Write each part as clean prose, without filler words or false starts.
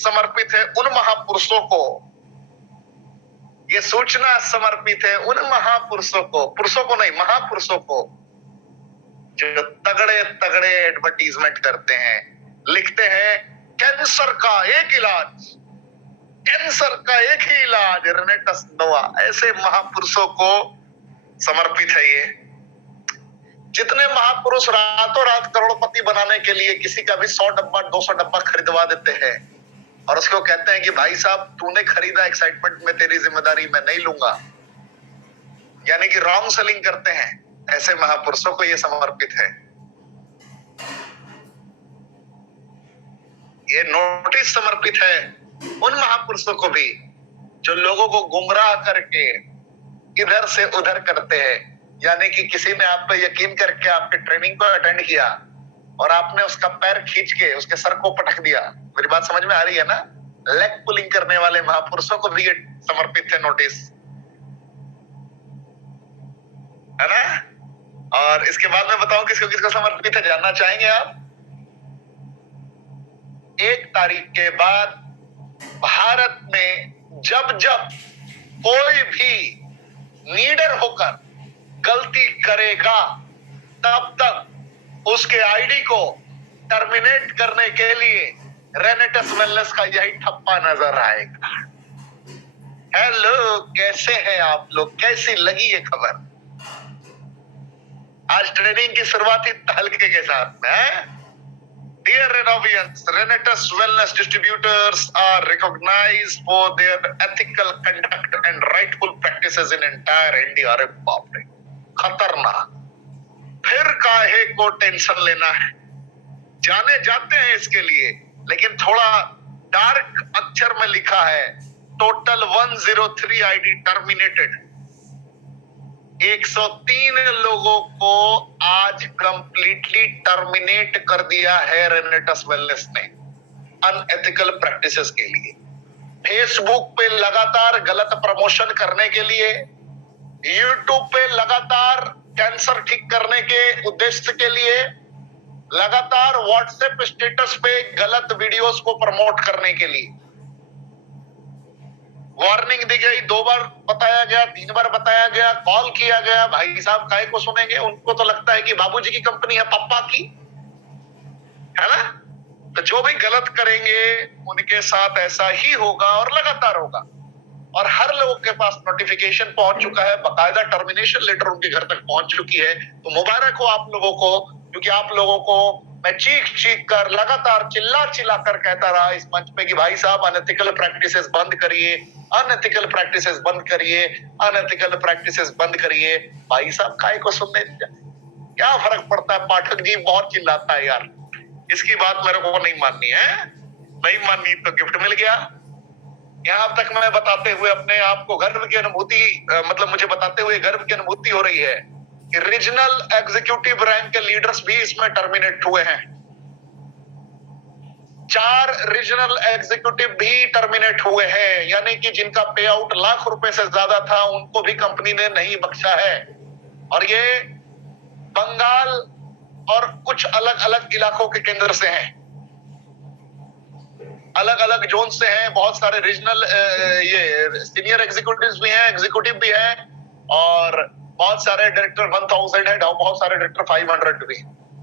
समर्पित है उन महापुरुषों को, ये सूचना समर्पित है उन महापुरुषों को, पुरुषों को नहीं, महापुरुषों को, जो तगड़े तगड़े एडवर्टीजमेंट करते हैं, लिखते हैं कैंसर का एक इलाज, कैंसर का एक ही इलाज रेनेटस दवा। ऐसे महापुरुषों को समर्पित है ये। जितने महापुरुष रातों रात करोड़पति बनाने के लिए किसी का भी 100 डब्बा 200 डब्बा खरीदवा देते हैं और उसको कहते हैं कि भाई साहब तूने खरीदा, एक्साइटमेंट में तेरी जिम्मेदारी मैं नहीं लूंगा, यानी कि रॉन्ग सेलिंग करते हैं। ऐसे महापुरुषों को ये समर्पित है। ये नोटिस समर्पित है उन महापुरुषों को भी जो लोगों को गुमराह करके इधर से उधर करते हैं, यानी कि किसी ने आप पे यकीन करके आपके ट्रेनिंग को अटेंड किया और आपने उसका पैर खींच के उसके सर को पटक दिया। मेरी बात समझ में आ रही है ना? लेग पुलिंग करने वाले महापुरुषों को भी ये समर्पित है नोटिस, है ना? और इसके बाद में बताऊं किसको किसको समर्पित है, जानना चाहेंगे आप? 1 तारीख के बाद भारत में जब जब कोई भी लीडर होकर गलती करेगा तब तक उसके आईडी को टर्मिनेट करने के लिए रेनेटस वेलनेस का यही ठप्पा नजर आएगा। हेलो, कैसे हैं आप लोग? कैसी लगी ये खबर? आज ट्रेनिंग की शुरुआत ही हल्के के साथ में है। Dear Renovians, Renetus Wellness Distributors are recognized for their ethical conduct and rightful practices in entire India। अरे बाप रे, खतरनाक। फिर काहे को टेंशन लेना है, जाने जाते हैं इसके लिए, लेकिन थोड़ा डार्क अक्षर में लिखा है टोटल 103 आईडी टर्मिनेटेड। 103 लोगों को आज कंप्लीटली टर्मिनेट कर दिया है रेनेटस वेलनेस ने अनएथिकल प्रैक्टिसेस के लिए। फेसबुक पे लगातार गलत प्रमोशन करने के लिए, यूट्यूब पे लगातार कैंसर ठीक करने के उद्देश्य के लिए, लगातार व्हाट्सएप स्टेटस पे गलत वीडियोस को प्रमोट करने के लिए। वार्निंग दी गई, 2 बार बताया गया, 3 बार बताया गया, कॉल किया गया। भाई साहब काहे को सुनेंगे? उनको तो लगता है कि बाबूजी की कंपनी है, पापा की, है ना? तो जो भी गलत करेंगे उनके साथ ऐसा ही होगा और लगातार होगा। और हर लोगों के पास नोटिफिकेशन पहुंच चुका है, बकायदा टर्मिनेशन लेटर उनके घर तक पहुंच चुकी है। तो मुबारक हो आप लोगों को, क्योंकि आप लोगों को मैं चीख चीख कर लगातार चिल्ला चिल्ला कर कहता रहा इस मंच पे कि भाई साहब अनएथिकल प्रैक्टिसेस बंद करिए, अनएथिकल प्रैक्टिसेस बंद करिए, अनएथिकल प्रैक्टिसेस बंद करिए। भाई साहब काहे को सुनने, क्या फर्क पड़ता है? पाठक जी बहुत चिल्लाता है यार, इसकी बात मेरे को नहीं माननी है, नहीं माननी तो गिफ्ट मिल गया। यहां तक मैं बताते हुए अपने आप को गर्व की अनुभूति, मतलब मुझे बताते हुए गर्व की अनुभूति हो रही है कि रीजनल एग्जीक्यूटिव रैंक के लीडर्स भी इसमें टर्मिनेट हुए हैं। 4 रीजनल एग्जीक्यूटिव भी टर्मिनेट हुए हैं, यानी कि जिनका पे आउट लाख रुपए से ज्यादा था उनको भी कंपनी ने नहीं बख्शा है। और ये बंगाल और कुछ अलग अलग इलाकों के केंद्र से हैं, अलग अलग जोन से हैं। बहुत सारे रीजनल ये सीनियर एग्जीक्यूटिव्स भी हैं, एग्जीक्यूटिव भी हैं, और बहुत सारे डायरेक्टर 1000 है, बहुत सारे डायरेक्टर 500 भी,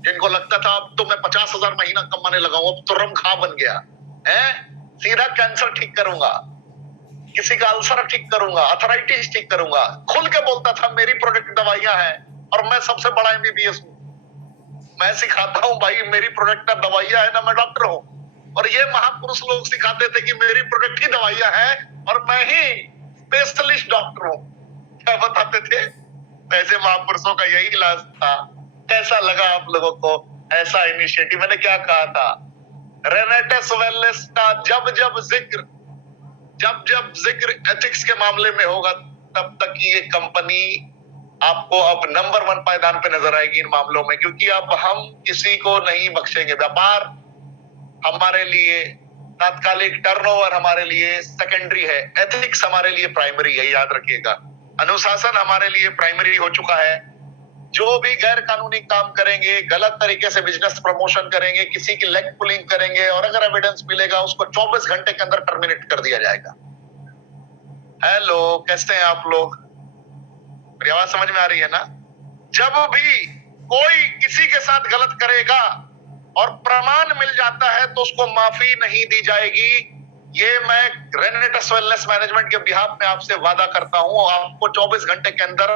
जिनको लगता था अब तो मैं 50,000 महीना कमाने लगा हूं, अब तो रमखा बन गया है, सीधा कैंसर ठीक करूंगा, किसी का अल्सर ठीक करूंगा, अर्थराइटिस ठीक करूंगा। खुल के बोलता था मेरी प्रोडक्ट दवाइयां हैं और मैं सबसे बड़ा एमबीबीएस हूं, मैं सिखाता हूं भाई मेरी प्रोडक्ट दवाइयां है ना, मैं डॉक्टर हूं। और ये महापुरुष लोग सिखाते थे कि मेरी प्रोडक्ट ही दवाइयां हैं और मैं ही स्पेशलिस्ट डॉक्टर हूं। क्या बताते थे? ऐसे महापुरुषों का यही इलाज था। कैसा लगा आप लोगों को ऐसा इनिशिएटिव? मैंने क्या कहा था, रेनेटस वेलनेस का जब जब जिक्र एथिक्स के मामले में होगा तब तक ये कंपनी आपको अब नंबर 1 पायदान पे नजर आएगी इन मामलों में, क्योंकि अब हम किसी को नहीं बख्शेंगे। व्यापार हमारे लिए तात्कालिक, टर्नओवर हमारे लिए सेकेंडरी है, एथिक्स हमारे लिए प्राइमरी है, याद रखिएगा। अनुशासन हमारे लिए प्राइमरी हो चुका है, जो भी गैर कानूनी काम करेंगे, गलत तरीके से बिजनेस प्रमोशन करेंगे, किसी की लेग पुलिंग करेंगे और अगर एविडेंस मिलेगा उसको 24 घंटे के अंदर टर्मिनेट कर दिया जाएगा। हेलो, कैसे हैं आप लोग? मेरी आवाज समझ में आ रही है ना? जब भी कोई किसी के साथ गलत करेगा और प्रमाण मिल जाता है तो उसको माफी नहीं दी जाएगी। ये मैं रेनेटस वेलनेस मैनेजमेंट के बिहाफ में आपसे वादा करता हूं। आपको 24 घंटे के अंदर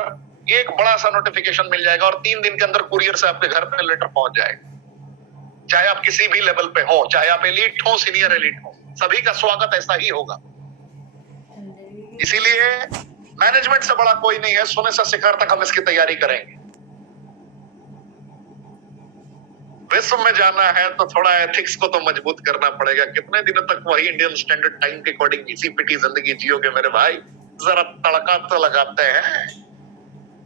एक बड़ा सा नोटिफिकेशन मिल जाएगा और 3 दिन के अंदर कुरियर से आपके घर पे लेटर पहुंच जाएगा। चाहे आप किसी भी लेवल पे हो, चाहे आप एलीट हो, सीनियर एलीट हो, सभी का स्वागत ऐसा ही होगा। इसीलिए मैनेजमेंट से बड़ा कोई नहीं है, सोने से शिखर तक हम इसकी तैयारी करेंगे। विश्व में जाना है तो थोड़ा एथिक्स को तो मजबूत करना पड़ेगा। कितने दिनों तक वही इंडियन स्टैंडर्ड टाइम के अकॉर्डिंग घिसी पिटी जिंदगी जियोगे मेरे भाई? जरा तड़का तो लगाते हैं,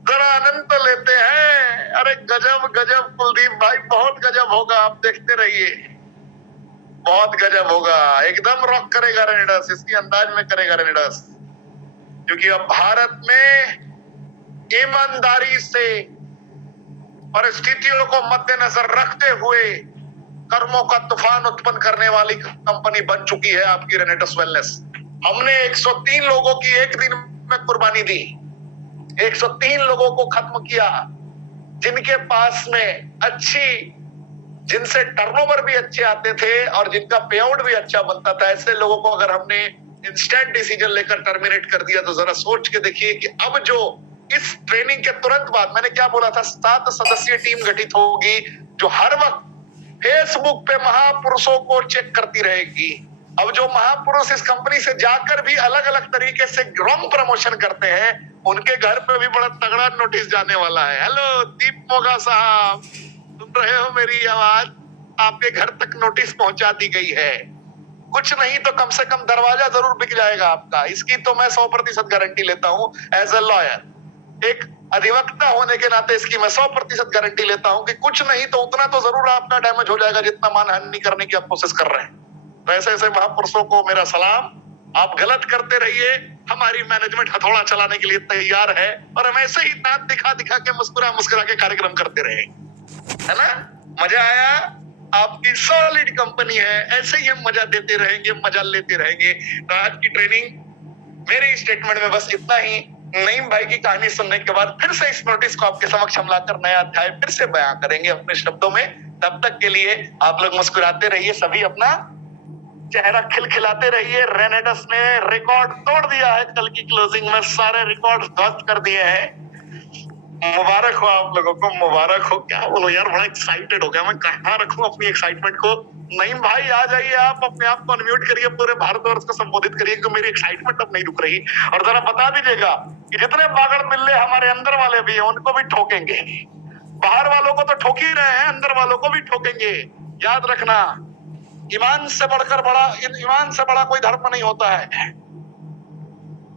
जरा आनंद तो लेते हैं। अरे गजब गजब कुलदीप भाई, बहुत गजब होगा, आप देखते रहिए, बहुत गजब होगा। एकदम रॉक करेगा रेनेडस, इसकी अंदाज में करेगा रेनेडस, क्योंकि अब भारत में ईमानदारी से परिस्थितियों को मद्देनजर रखते हुए कर्मों का तूफान उत्पन्न करने वाली कंपनी बन चुकी है आपकी रेनेटस वेलनेस। हमने 103 लोगों की एक दिन में कुर्बानी दी, 103 लोगों को खत्म किया, जिनके पास में अच्छी, जिनसे टर्नओवर भी अच्छे आते थे और जिनका पे आउट भी अच्छा बनता था। ऐसे लोगों को अगर हमने इंस्टेंट डिसीजन लेकर टर्मिनेट कर दिया तो जरा सोच के देखिए कि अब जो इस ट्रेनिंग के तुरंत बाद, मैंने क्या बोला था, 7 सदस्यीय टीम गठित होगी जो हर वक्त फेसबुक पे महापुरुषों को चेक करती रहेगी। अब जो महापुरुष इस कंपनी से जाकर भी अलग अलग तरीके से रॉन्ग प्रमोशन करते हैं, उनके घर पे भी बड़ा तगड़ा नोटिस जाने वाला है। हेलो दीप मोगा साहब, सुन रहे हो मेरी आवाज? आपके घर तक नोटिस पहुंचा दी गई है। कुछ नहीं तो कम से कम दरवाजा जरूर बिक जाएगा आपका। इसकी तो मैं 100% गारंटी लेता हूं एज ए लॉयर, एक अधिवक्ता होने के नाते इसकी मैं 100% गारंटी लेता हूं कि कुछ नहीं तो उतना तो जरूर आपका डैमेज हो जाएगा जितना मानहानि करने की आप कोशिश कर रहे हैं। तो ऐसे ऐसे महापुरुषों को मेरा सलाम। आप गलत करते रहिए, हमारी मैनेजमेंट हथौड़ा चलाने के लिए तैयार है और हम ऐसे ही दांत दिखा दिखा के मुस्कुरा मुस्कुरा के कार्यक्रम करते रहे, है ना? मजा आया? आपकी सॉलिड कंपनी है, ऐसे ही हम मजा देते रहेंगे, मजा लेते रहेंगे। तो आज की ट्रेनिंग मेरे स्टेटमेंट में बस इतना ही। नईम भाई की कहानी सुनने के बाद फिर से इस नोटिस को आपके समक्ष हम लाकर नया अध्याय फिर से बयां करेंगे अपने शब्दों में। तब तक के लिए आप लोग मुस्कुराते रहिए, सभी अपना चेहरा खिलखिलाते रहिए। रेनेडस ने रिकॉर्ड तोड़ दिया है, कल की क्लोजिंग में सारे रिकॉर्ड ध्वस्त कर दिए हैं। मुबारक हो आप लोगों को, मुबारक हो। क्या बोलो यार, बड़ा एक्साइटेड हो गया मैं, कहाँ रखूं अपनी एक्साइटमेंट को? नईम भाई आ जाइए, आप अपने आप को अनम्यूट करिए, पूरे भारतवर्ष को संबोधित करिए कि मेरी एक्साइटमेंट अब नहीं रुक रही। और जरा बता दीजिएगा कि जितने बागड़ बिल्ले हमारे अंदर वाले भी हैं उनको भी ठोकेंगे। बाहर वालों को तो ठोक ही रहे हैं, अंदर वालों को भी ठोकेंगे। याद रखना, ईमान से बड़ा कोई धर्म नहीं होता है।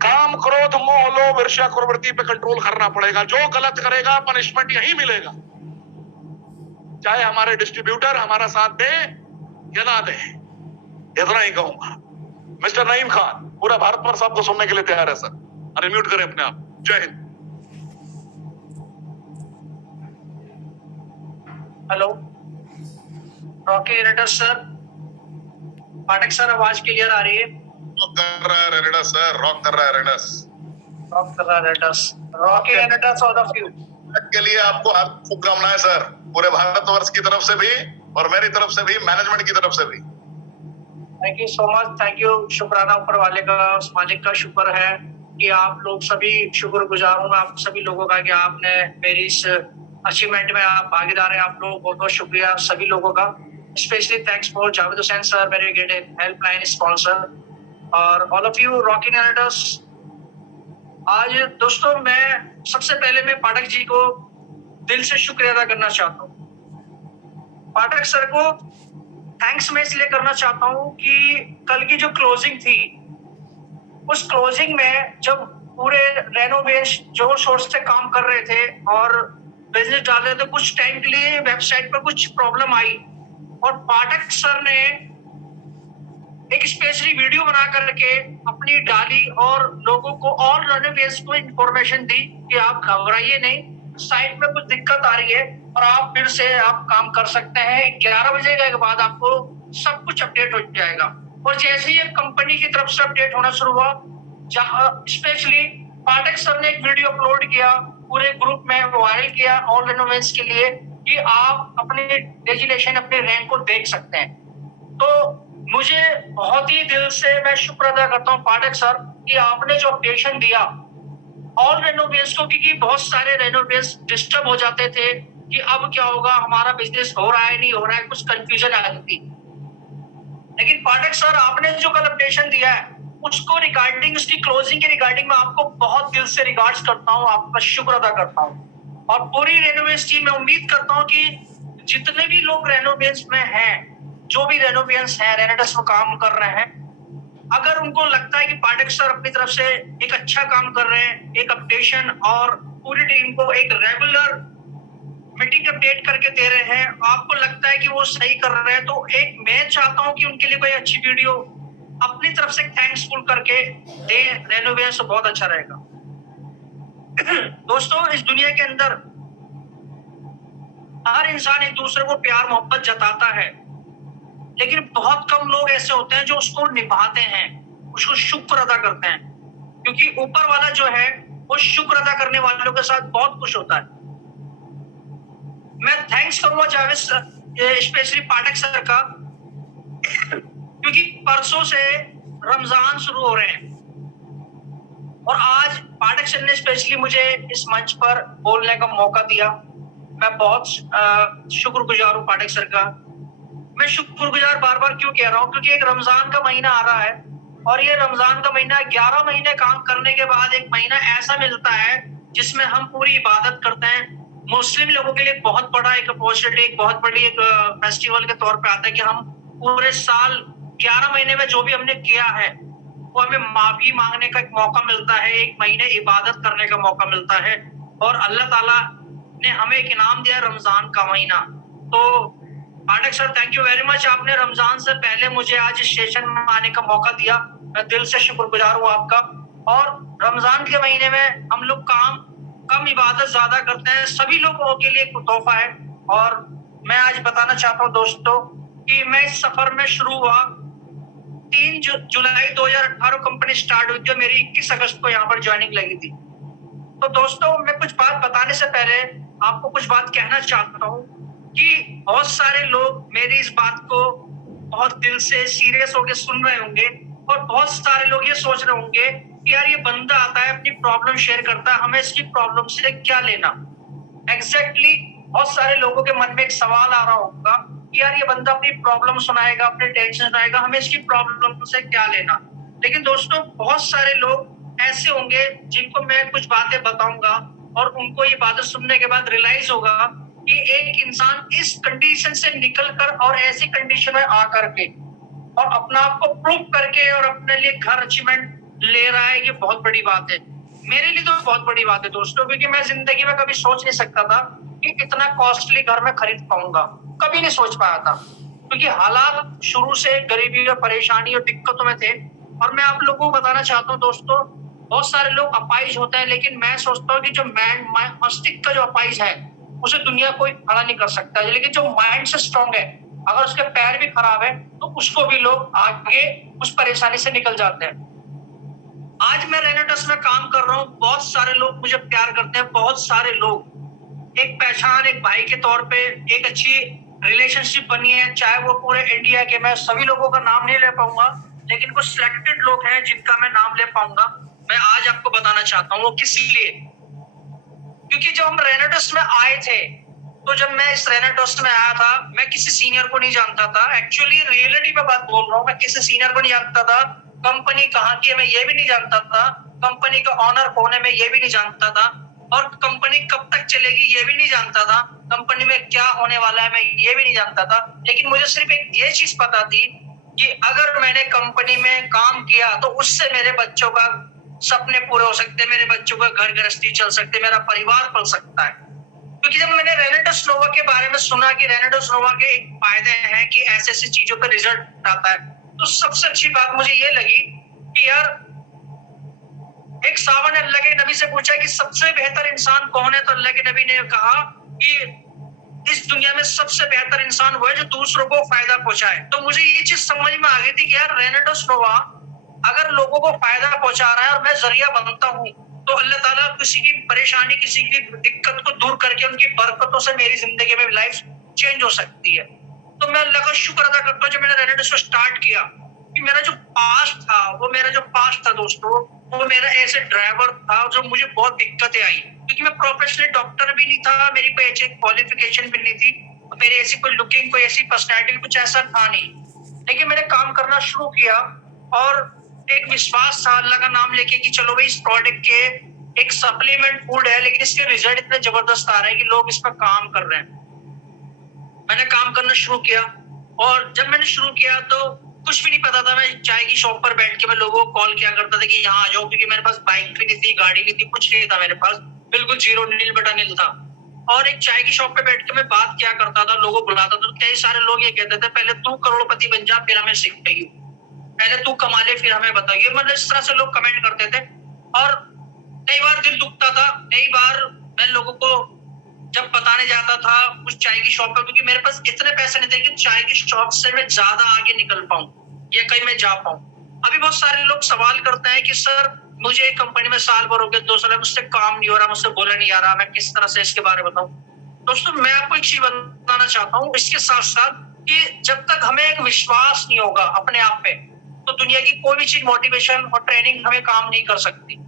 काम, क्रोध, मोह, लोभ, ईर्ष्या, कुर्वृत्ति पे कंट्रोल करना पड़ेगा। जो गलत करेगा पनिशमेंट यही मिलेगा, चाहे हमारे डिस्ट्रीब्यूटर हमारा साथ दे या ना दे। इतना ही कहूंगा। मिस्टर नईम खान पूरा भारतवर्ष आपको सुनने के लिए तैयार है सर। अनम्यूट करें अपने आप। जय हिंद। Hello Rocky Renatus sir, Pathak sir, आवाज क्लियर आ रही है? कर रहा है रेनेटस सर, रॉक कर रहा है रेनेटस, रॉक कर रहा है रेनेटस। रॉकी रेनेटस ऑल ऑफ यू के लिए आपको शुभकामनाएं सर, पूरे भारतवर्ष की तरफ से भी और मेरी तरफ से भी, मैनेजमेंट की तरफ से भी। Thank you so much, thank you. शुक्राना ऊपर वाले का, उस मालिक का शुक्र है कि आप लोग सभी, शुक्रगुजार हूँ आप सभी लोगों का कि आपने मेरी इस अचीवमेंट में आप भागीदार हैं। आप लोग बहुत बहुत शुक्रिया सभी लोगों का। Specially thanks for Javed Hussain sir, मेरे गेट हेल्पलाइन स्पॉन्सर, और ऑल ऑफ यू रॉकी रेनेटस। आज दोस्तों मैं सबसे पहले मैं पाठक जी को दिल से शुक्रिया अदा करना चाहता हूँ। पाठक सर को थैंक्स मैं इसलिए करना चाहता हूँ कि कल की जो क्लोजिंग थी, उस क्लोजिंग में जब पूरे रेनोवेश जोर शोर से काम कर रहे थे और बिजनेस डाल रहे थे, कुछ टाइम के लिए वेबसाइट पर कुछ प्रॉब्लम आई और पाठक सर ने एक स्पेशली वीडियो बना करके अपनी डाली और लोगों को और रेनोवेश को इंफॉर्मेशन दी कि आप घबराइए नहीं, साइट में कुछ दिक्कत आ रही है और आप फिर से आप काम कर सकते हैं। 11 बजे के बाद आपको सब कुछ अपडेट हो जाएगा। और जैसे ही कंपनी की तरफ से अपडेट होना शुरू हुआ, जहां स्पेशली पाठक सर ने एक वीडियो अपलोड किया, पूरे ग्रुप में वायरल किया ऑल रेनोवेंस के लिए कि आप अपने लेजिस्लेशन अपने रैंक को देख सकते हैं। तो मुझे बहुत ही दिल से मैं शुक्र अदा करता हूँ पाठक सर कि आपने जो अपडेशन दिया ऑल रेनोवेंस को, क्योंकि बहुत सारे रेनोवेंस डिस्टर्ब हो जाते थे कि अब क्या होगा, हमारा बिजनेस हो रहा है नहीं हो रहा है, कुछ कंफ्यूजन आ जाती। लेकिन पाठक सर आपने जो कल अपडेशन दिया है उसको रिगार्डिंग, उसकी क्लोजिंग के रिगार्डिंग मैं आपको बहुत दिल से रिगार्ड्स करता हूँ, आपका शुक्र अदा करता हूँ। और पूरी रेनोवेंस टीम, मैं उम्मीद करता हूँ कि जितने भी लोग रेनोवेंस में हैं, जो भी रेनोवेंस है, रेनोवेंस में काम कर रहे हैं, अगर उनको लगता है कि पाठक सर अपनी तरफ से एक अच्छा काम कर रहे हैं, एक अपडेशन और पूरी टीम को एक रेगुलर मीटिंग अपडेट करके दे रहे हैं, आपको लगता है कि वो सही कर रहे हैं, तो एक मैं चाहता हूं कि उनके लिए कोई अच्छी वीडियो अपनी तरफ से थैंक्सफुल करके दे, रेनोवेंस बहुत अच्छा रहेगा। दोस्तों, इस दुनिया के अंदर हर इंसान एक दूसरे को प्यार मोहब्बत जताता है, लेकिन बहुत कम लोग ऐसे होते हैं जो उसको निभाते हैं, उसको शुक्र अदा करते हैं, क्योंकि ऊपर वाला जो है वो शुक्र अदा करने वालों के साथ बहुत खुश होता है। मैं थैंक्स करूंगा जावेद सर, स्पेशली पाठक सर का, क्योंकि परसों से रमजान शुरू हो रहे हैं और आज पाठक सर ने स्पेशली मुझे इस मंच पर बोलने का मौका दिया। मैं बहुत शुक्रगुजार हूँ पाठक सर का। मैं शुक्रगुजार बार बार क्यों कह रहा हूँ, क्योंकि एक रमजान का महीना आ रहा है और ये रमजान का महीना 11 महीने काम करने के बाद एक महीना ऐसा मिलता है जिसमें हम पूरी इबादत करते हैं। मुस्लिम लोगों के लिए बहुत बड़ा एक अपॉर्चुनिटी, एक बहुत बड़ी एक फेस्टिवल के तौर पे आता है कि हम पूरे साल 11 महीने में जो भी हमने किया है वो हमें माफी मांगने का एक मौका मिलता है, एक महीने इबादत करने का मौका मिलता है और अल्लाह ताला ने हमें एक इनाम दिया रमजान का महीना। तो Pathak sir, thank you very much, आपने रमजान से पहले मुझे आज स्टेशन में आने का मौका दिया, मैं दिल से शुक्रगुजार हूँ आपका। और रमजान के महीने में हम लोग काम कम, इबादत ज्यादा करते हैं, सभी लोगों के लिए एक तोहफा है। और मैं आज बताना चाहता हूँ दोस्तों कि मैं इस सफर में शुरू हुआ 3 जुलाई 2018 कंपनी स्टार्ट हुई थी, मेरी 21 अगस्त को यहाँ पर ज्वाइनिंग लगी थी। तो दोस्तों, मैं कुछ बात बताने से पहले आपको कुछ बात कहना चाहता हूँ कि बहुत सारे लोग मेरी इस बात को बहुत दिल से सीरियस होकर सुन रहे होंगे और बहुत सारे लोग ये सोच रहे होंगे कि यार ये बंदा आता है, अपनी प्रॉब्लम शेयर करता है, हमें इसकी प्रॉब्लम से क्या लेना। एग्जैक्टली बहुत सारे लोगों के मन में एक सवाल आ रहा होगा कि यार ये बंदा अपनी प्रॉब्लम सुनाएगा, अपने टेंशन सुनाएगा, हमें इसकी प्रॉब्लम से क्या लेना। लेकिन दोस्तों, बहुत सारे लोग ऐसे होंगे जिनको मैं कुछ बातें बताऊंगा और उनको ये बातें सुनने के बाद रियलाइज होगा कि एक इंसान इस कंडीशन से निकलकर और ऐसी कंडीशन में आकर के और अपना आप को प्रूव करके और अपने लिए घर अचीवमेंट ले रहा है, ये बहुत बड़ी बात है। मेरे लिए तो बहुत बड़ी बात है दोस्तों, क्योंकि मैं जिंदगी में कभी सोच नहीं सकता था कि इतना कॉस्टली घर में खरीद पाऊंगा, कभी नहीं सोच पाया था, क्योंकि हालात शुरू से गरीबी और परेशानी और दिक्कतों में थे। और मैं आप लोगों को बताना चाहता हूँ दोस्तों, बहुत सारे लोग अपाहिज होते हैं, लेकिन मैं सोचता हूँ कि जो मस्तिष्क का जो अपाहिज है उसे दुनिया कोई खड़ा नहीं कर सकता, लेकिन जो माइंड से स्ट्रॉन्ग है, अगर उसके पैर भी खराब है तो उसको भी लोग आगे उस परेशानी से निकल जाते हैं। आज मैं रेनेटस में काम कर रहा हूँ, बहुत सारे लोग मुझे प्यार करते हैं, बहुत सारे लोग एक पहचान, एक भाई के तौर पे एक अच्छी रिलेशनशिप बनी है, चाहे वो पूरे इंडिया के, मैं सभी लोगों का नाम नहीं ले पाऊंगा, लेकिन कुछ सिलेक्टेड लोग हैं जिनका मैं नाम ले पाऊंगा। मैं आज आपको बताना चाहता हूँ वो किस लिए, क्योंकि जब हम रेनेटस में आए थे, तो जब मैं इस रेनेटस में आया था, मैं किसी सीनियर को नहीं जानता था। एक्चुअली रियलिटी में बात बोल रहा हूँ, मैं किसी सीनियर को नहीं जानता था, कंपनी कहाँ की है मैं ये भी नहीं जानता था, कंपनी का ऑनर कौन है मैं ये भी नहीं जानता था, और कंपनी कब तक चलेगी ये भी नहीं जानता था, कंपनी में क्या होने वाला है मैं ये भी नहीं जानता था। लेकिन मुझे सिर्फ एक ये चीज पता थी कि अगर मैंने कंपनी में काम किया तो उससे मेरे बच्चों का सपने पूरे हो सकते हैं, मेरे बच्चों का घर गृहस्थी चल सकते, मेरा परिवार पल सकता है। क्योंकि जब मैंने रेनेटस नोवा के बारे में सुना कि रेनेटस नोवा के एक फायदे हैं कि ऐसे ऐसी चीजों पर रिजल्ट आता है, तो सबसे अच्छी बात मुझे ये लगी कि यार एक साहब ने अल्लाह के नबी से पूछा कि सबसे बेहतर इंसान कौन है, तो अल्लाह के नबी ने कहा कि इस दुनिया में सबसे बेहतर इंसान वो है जो दूसरों को फायदा पहुंचाए। तो मुझे ये चीज समझ में आ गई थी कि यार रेनेडो स्नोवा अगर लोगों को फायदा पहुंचा रहा है और मैं जरिया बनता हूँ, तो अल्लाह ताला किसी की परेशानी, किसी की दिक्कत को दूर करके उनकी बरकतों से मेरी जिंदगी में लाइफ चेंज हो सकती है। तो मैं अल्लाह का शुक्र अदा करता हूँ जब मैंने रेनेडो स्नो स्टार्ट किया, कि मेरा जो पास्ट था दोस्तों, वो मेरा ऐसे ड्राइवर था जो मुझे बहुत दिक्कतें आई, क्योंकि मैं प्रोफेशनल डॉक्टर भी नहीं था, मेरी कोई ऐसी क्वालिफिकेशन भी नहीं थी, मेरी ऐसी कोई लुकिंग, कोई ऐसी पर्सनैलिटी, कुछ ऐसा था नहीं। लेकिन मैंने काम करना शुरू किया और एक विश्वास था अल्लाह का नाम लेके कि चलो भाई इस प्रोडक्ट के एक सप्लीमेंट फूड है, लेकिन इसके रिजल्ट इतने जबरदस्त आ रहे हैं कि लोग इस पर काम कर रहे हैं। मैंने काम करना शुरू किया और जब मैंने शुरू किया तो कुछ भी नहीं पता था। मैं चाय की शॉप पर बैठ के मैं लोगों को कॉल किया करता था कि यहाँ आ जाओ, क्योंकि मेरे पास बाइक भी नहीं थी, गाड़ी नहीं थी, कुछ नहीं था मेरे पास, बिल्कुल जीरो, नील बटा नील था। और एक चाय की शॉप पे बैठ के मैं बात क्या करता था, लोगों को बुलाता था, तो कई सारे लोग ये कहते थे पहले तू करोड़पति बन जा फिर हमें सिखाइए, पहले तू कमा ले फिर हमें बताइए। मतलब इस तरह से लोग कमेंट करते थे और कई बार दिल दुखता था। कई बार मैं लोगों को जब बताने जाता था उस चाय की शॉप पर, क्योंकि मेरे पास इतने पैसे नहीं थे कि चाय की शॉप से मैं ज्यादा आगे निकल पाऊं या कहीं मैं जा पाऊं। अभी बहुत सारे लोग सवाल करते हैं कि सर मुझे एक कंपनी में साल भर हो गया, 2 साल, मुझसे काम नहीं हो रहा, मुझसे बोला नहीं आ रहा, मैं किस तरह से इसके बारे में बताऊं। दोस्तों मैं आपको एक चीज बताना चाहता हूँ इसके साथ साथ, कि जब तक हमें एक विश्वास नहीं होगा अपने आप पे, तो दुनिया की कोई भी चीज, मोटिवेशन और ट्रेनिंग हमें काम नहीं कर सकती।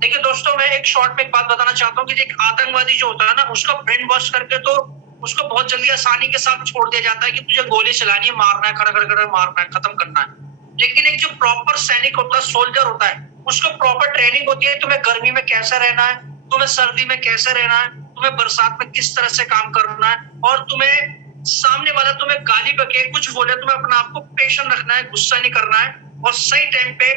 देखिए दोस्तों, मैं एक शॉर्ट में एक बात बताना चाहता हूँ कि एक आतंकवादी जो होता है ना, उसको ब्रेन वॉश करके तो उसको बहुत जल्दी आसानी के साथ छोड़ दिया जाता है कि तुझे गोली चलानी है, मारना है, खड़ा कर मारना है, खत्म करना है। लेकिन एक जो प्रॉपर सैनिक होता है, सोल्जर होता है, उसको प्रॉपर ट्रेनिंग होती है, तुम्हें गर्मी में कैसे रहना है, तुम्हें सर्दी में कैसे रहना है, तुम्हें बरसात में किस तरह से काम करना है, और तुम्हें सामने वाला तुम्हें गाली बके कुछ बोले, तुम्हें अपने आप को पेशेंट रखना है, गुस्सा नहीं करना है, और सही टाइम पे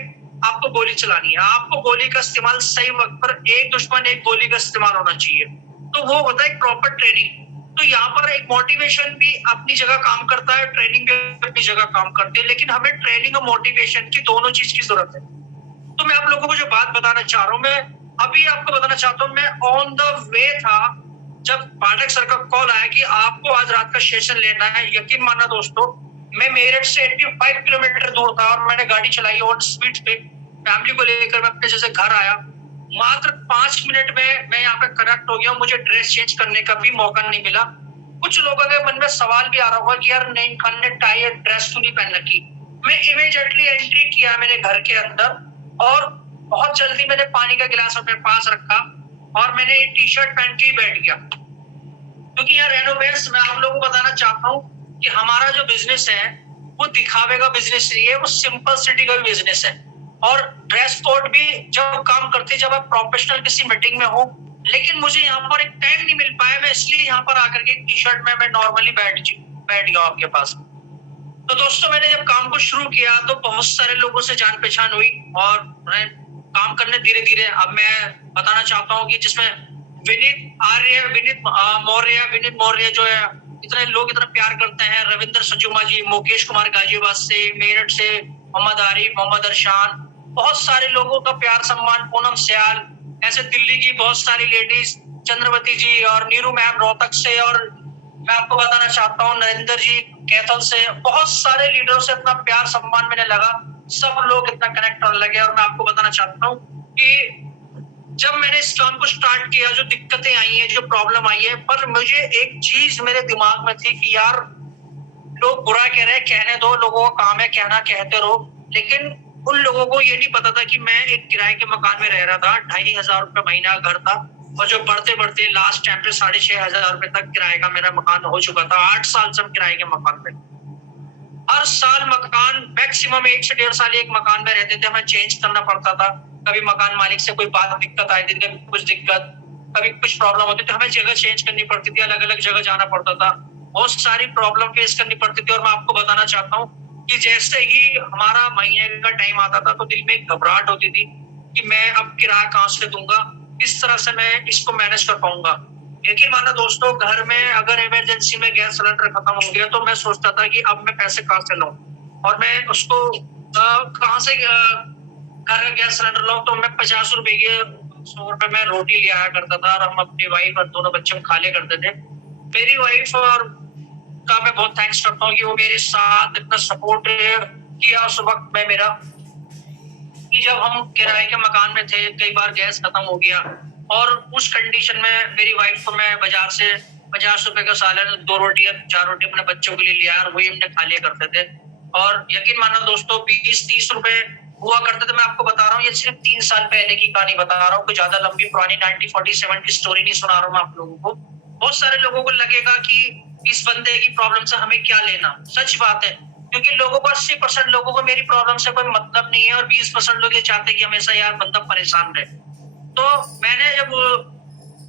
आपको गोली चलानी है। आपको गोली का इस्तेमाल सही वक्त पर, एक दुश्मन एक गोली का इस्तेमाल होना चाहिए। तो वो होता है प्रॉपर ट्रेनिंग। तो यहाँ पर एक मोटिवेशन भी अपनी जगह काम करता है, ट्रेनिंग भी अपनी जगह काम करती है, लेकिन हमें ट्रेनिंग और मोटिवेशन की दोनों चीज की जरूरत है। तो मैं आप लोगों को जो बात बताना चाह रहा हूँ, मैं अभी आपको बताना चाहता हूँ, मैं ऑन द वे था जब पाठक सर का कॉल आया कि आपको आज रात का सेशन लेना है। यकीन मानना दोस्तों, मैं मेरठ से 85 किलोमीटर दूर था और मैंने गाड़ी चलाई ऑन स्पीड पे, फैमिली को लेकर मैं अपने जैसे घर आया। मात्र 5 मिनट में मैं यहाँ पे कनेक्ट हो गया। मुझे ड्रेस चेंज करने का भी मौका नहीं मिला। कुछ लोगों के मन में सवाल भी आ रहा होगा कि यार नईम खान ने टाई और ड्रेस क्यों नहीं पहन रखी। मैं इमीडिएटली एंट्री किया मेरे घर के अंदर और बहुत जल्दी मैंने पानी का गिलास अपने पास रखा और मैंने एक टी शर्ट पहन के बैठ गया, क्योंकि यार रेनोवेट्स मैं आप लोगों को बताना चाहता हूँ कि हमारा जो बिजनेस है वो दिखावे का बिजनेस नहीं है, वो सिंपल सिटी का भी बिजनेस है। और ड्रेस कोड भी जब काम करते, जब आप प्रोफेशनल किसी मीटिंग में हो, लेकिन मुझे यहाँ पर एक टाइम नहीं मिल पाया, मैं इसलिए यहाँ पर आकर के टी शर्ट में मैं नॉर्मली बैठ गया आपके पास। तो दोस्तों मैंने जब काम को शुरू किया तो बहुत सारे लोगों से जान पहचान हुई और काम करने धीरे धीरे। अब मैं बताना चाहता हूँ कि जिसमें विनीत मौर्य जो है, इतने लोग इतना प्यार करते हैं, रविंद्र सजुमा जी, मुकेश कुमार गाजियाबाद से, मेरठ से मोहम्मद आरिफ, मोहम्मद अरशान, बहुत सारे लोगों का प्यार सम्मान, पूनम सयाल, ऐसे दिल्ली की बहुत सारी लेडीज, चंद्रवती जी और नीरू मैम रोहतक से, और मैं आपको बताना चाहता हूँ नरेंद्र जी कैथल से, बहुत सारे लीडरों से इतना प्यार सम्मान मैंने लगा, सब लोग इतना कनेक्ट होने लगे। और मैं आपको बताना चाहता हूँ कि जब मैंने इस काम को स्टार्ट किया, जो दिक्कतें आई हैं, जो प्रॉब्लम आई है, पर मुझे एक चीज मेरे दिमाग में थी कि यार लोग बुरा कह रहे हैं, कहने दो, लोगों का काम है कहना, कहते रहो। लेकिन उन लोगों को ये नहीं पता था कि मैं एक किराए के मकान में रह रहा था, 2500 रुपए महीना घर था, और जो बढ़ते बढ़ते लास्ट टाइम पे 6500 रुपए तक किराए का मेरा मकान हो चुका था। 8 साल से हम किराए के मकान पे, हर साल मकान मैक्सिमम 1 से 1.5 साल एक मकान में रहते थे, हमें चेंज करना पड़ता था। कभी मकान मालिक से कोई बात दिक्कत आई थी, कभी कुछ दिक्कत, कभी कुछ प्रॉब्लम होती थी, हमें जगह चेंज करनी पड़ती थी, अलग अलग जगह जाना पड़ता था, बहुत सारी प्रॉब्लम फेस करनी पड़ती थी। और मैं आपको बताना चाहता हूँ कि जैसे ही हमारा महीने का टाइम आता था तो दिल में एक घबराहट होती थी कि मैं अब किराया कहाँ से दूंगा, किस तरह से मैं इसको मैनेज कर पाऊंगा। यकीन माना दोस्तों, घर में अगर इमरजेंसी में गैस सिलेंडर खत्म हो गया तो मैं सोचता था कि अब मैं पैसे कहाँ से लूं और मैं उसको कहाँ से घर का गैस सिलेंडर लो तो मैं 50 रुपए की 100 रुपए में रोटी ले आया करता था, और हम अपनी वाइफ और दोनों बच्चे खा ले करते थे। मेरी वाइफ और का मैं बहुत थैंक्स करता हूँ कि वो मेरे साथ इतना सपोर्ट किया उस वक्त में मेरा, कि जब हम किराए के मकान में थे, कई बार गैस खत्म हो गया, और उस कंडीशन में मेरी वाइफ को मैं बाजार से 50 रुपए का सालन 2 रोटी या 4 रोटी अपने बच्चों के लिए लिया, और वही हमने खा लिया करते थे। और यकीन मानो दोस्तों, 20-30 रुपए हुआ करते थे। मैं आपको बता रहा हूँ, ये सिर्फ 3 साल पहले की कहानी बता रहा हूँ, कोई ज्यादा लंबी पुरानी 1947 की स्टोरी नहीं सुना रहा हूँ मैं आप लोगों को। बहुत सारे लोगों को लगेगा कि इस बंदे की प्रॉब्लम से हमें क्या लेना। सच बात है, क्योंकि लोगों को 80% लोगों को मेरी प्रॉब्लम से कोई मतलब नहीं है, और 20% लोग ये चाहते हैं कि हमेशा यार बंदा परेशान रहे। तो मैंने जब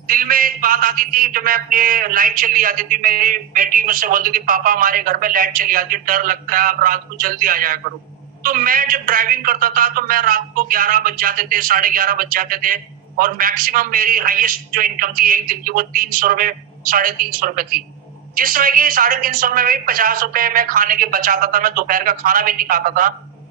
दिल में एक बात आती थी, जब मैं अपनी लाइट चली आती थी, मेरी बेटी मुझसे बोलती थी पापा हमारे घर में लाइट चली आती है, डर लगता है, आप रात को जल्दी आ जाया करो। तो मैं जब ड्राइविंग करता था तो मैं रात को 11 बज जाते थे, 11:30 बज जाते थे, और मैक्सिमम मेरी हाईएस्ट जो इनकम थी एक दिन की वो 300 रुपए 350 रुपए थी। जिस समय की 350 में भी 50 रुपए मैं खाने के बचाता था, मैं दोपहर का खाना भी नहीं खाता था।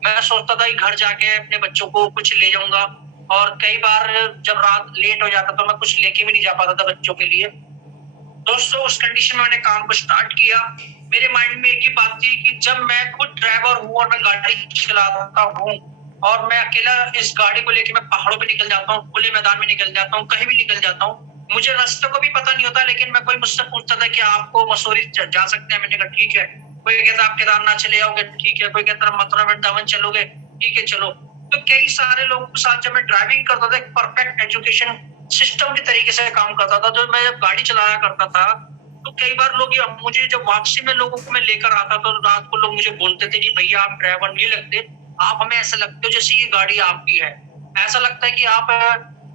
मैं सोचता था कि घर जाके अपने बच्चों को कुछ ले जाऊंगा, और कई बार जब रात लेट हो जाता तो मैं कुछ लेके भी नहीं जा पाता था बच्चों के लिए। दोस्तों उस कंडीशन में मैंने काम को स्टार्ट किया। मेरे माइंड में एक ही बात थी कि जब मैं खुद ड्राइवर हूँ और मैं गाड़ी चलाता हूँ, और मैं अकेला इस गाड़ी को लेके मैं पहाड़ों पे निकल जाता हूँ, खुले मैदान में निकल जाता हूँ, कहीं भी निकल जाता हूँ, मुझे रास्ते को भी पता नहीं होता, लेकिन मैं कोई मुझसे पूछता था कि आपको मसूरी जा सकते हैं, मैंने कहा ठीक है। कोई कहता आप केदारनाथ चले जाओगे, ठीक है। कोई कहता मथुरा वृंदावन चलोगे, ठीक है चलो। तो कई सारे लोगों के साथ जब मैं ड्राइविंग करता था, एक परफेक्ट एजुकेशन सिस्टम के तरीके से काम करता था। तो मैं जब गाड़ी चलाया करता था तो कई बार लोग मुझे जब वापसी में लोगों को मैं लेकर आता था, तो रात को लोग मुझे बोलते थे कि भैया आप ड्राइवर नहीं लगते, आप हमें ऐसा लगते हो जैसे ये गाड़ी आपकी है, ऐसा लगता है कि आप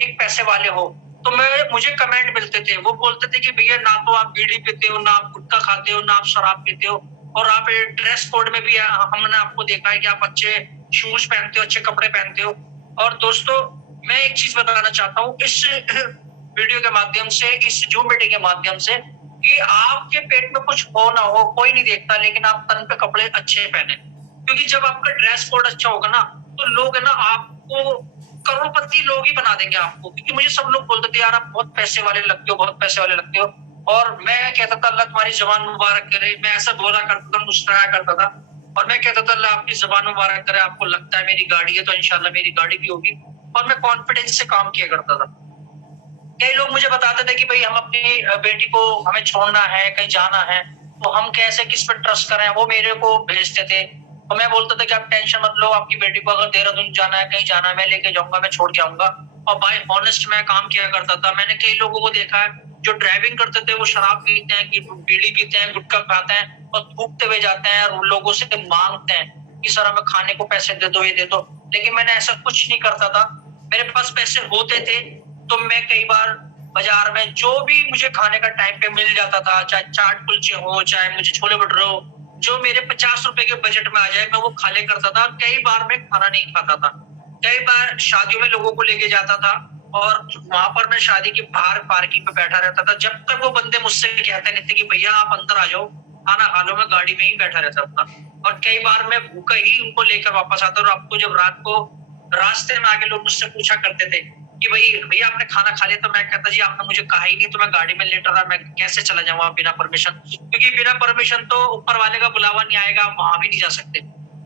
एक पैसे वाले हो। तो मुझे कमेंट मिलते थे, वो बोलते थे कि भैया ना तो आप बीड़ी पीते हो, ना आप गुटखा खाते हो, ना आप शराब पीते हो, और आप ड्रेस कोड में भी हमने आपको देखा है कि आप अच्छे शूज पहनते हो, अच्छे कपड़े पहनते हो। और दोस्तों मैं एक चीज बताना चाहता हूँ इस वीडियो के माध्यम से, इस जूम मीटिंग के माध्यम से, कि आपके पेट में कुछ हो ना हो कोई नहीं देखता, लेकिन आप तन पे कपड़े अच्छे पहने। क्योंकि जब आपका ड्रेस कोड अच्छा होगा ना, तो लोग है ना आपको करोड़पति लोग ही बना देंगे आपको। क्योंकि मुझे सब लोग बोलते थे यार आप बहुत पैसे वाले लगते हो, बहुत पैसे वाले लगते हो। और मैं कहता था अल्लाह तुम्हारी जबान मुबारक करे, मैं ऐसा बोला करता था, मुस्कुराया करता था, और मैं कहता था अल्लाह आपकी जबान मुबारक करे, आपको लगता है मेरी गाड़ी है तो इंशाल्लाह मेरी गाड़ी भी होगी। और मैं कॉन्फिडेंस से काम किया करता था। कई लोग मुझे बताते थे कि भाई हम अपनी बेटी को हमें छोड़ना है, कहीं जाना है, तो हम कैसे किस पर ट्रस्ट करें, वो मेरे को भेजते थे। तो मैं बोलता था कि आप टेंशन मत लो, आपकी बेटी को अगर देहरादून जाना है, कहीं जाना है, मैं लेके जाऊंगा, मैं छोड़ के आऊंगा। और बाय ऑनेस्ट मैं काम किया करता था। मैंने कई लोगों को देखा है जो ड्राइविंग करते थे, वो शराब पीते हैं, बीड़ी पीते हैं, गुटखा खाते हैं, और थूकते हुए जाते हैं, और लोगों से मांगते हैं कि सर हमें खाने को पैसे दे दो, ये दे दो। लेकिन मैंने ऐसा कुछ नहीं करता था। मेरे पास पैसे होते थे तो मैं कई बार बाजार में जो भी मुझे खाने का टाइम पे मिल जाता था, चाहे चाट कुलचे हो, चाहे मुझे छोले भटूरे हो, जो मेरे 50 रुपए के बजट में आ जाए मैं वो खा ले करता था। कई बार मैं खाना नहीं खाता था। कई बार शादियों में लोगों को लेके जाता था, और वहां पर मैं शादी के बाहर पार्किंग पे बैठा रहता था, जब तक वो बंदे मुझसे कहते नहीं थे कि भैया आप अंदर आ जाओ, खाना खा लो, मैं गाड़ी में ही बैठा रहता था। और कई बार मैं भूखा ही उनको लेकर वापस आता। और आपको जब रात को रास्ते में आके लोग मुझसे पूछा करते थे कि भाई भैया आपने खाना खा लिया, तो मैं कहता जी आपने मुझे कहा ही नहीं, तो मैं गाड़ी में लेटा रहा, मैं कैसे चला जाऊंगा बिना परमिशन। क्योंकि बिना परमिशन तो ऊपर वाले का बुलावा नहीं आएगा, आप वहां भी नहीं जा सकते।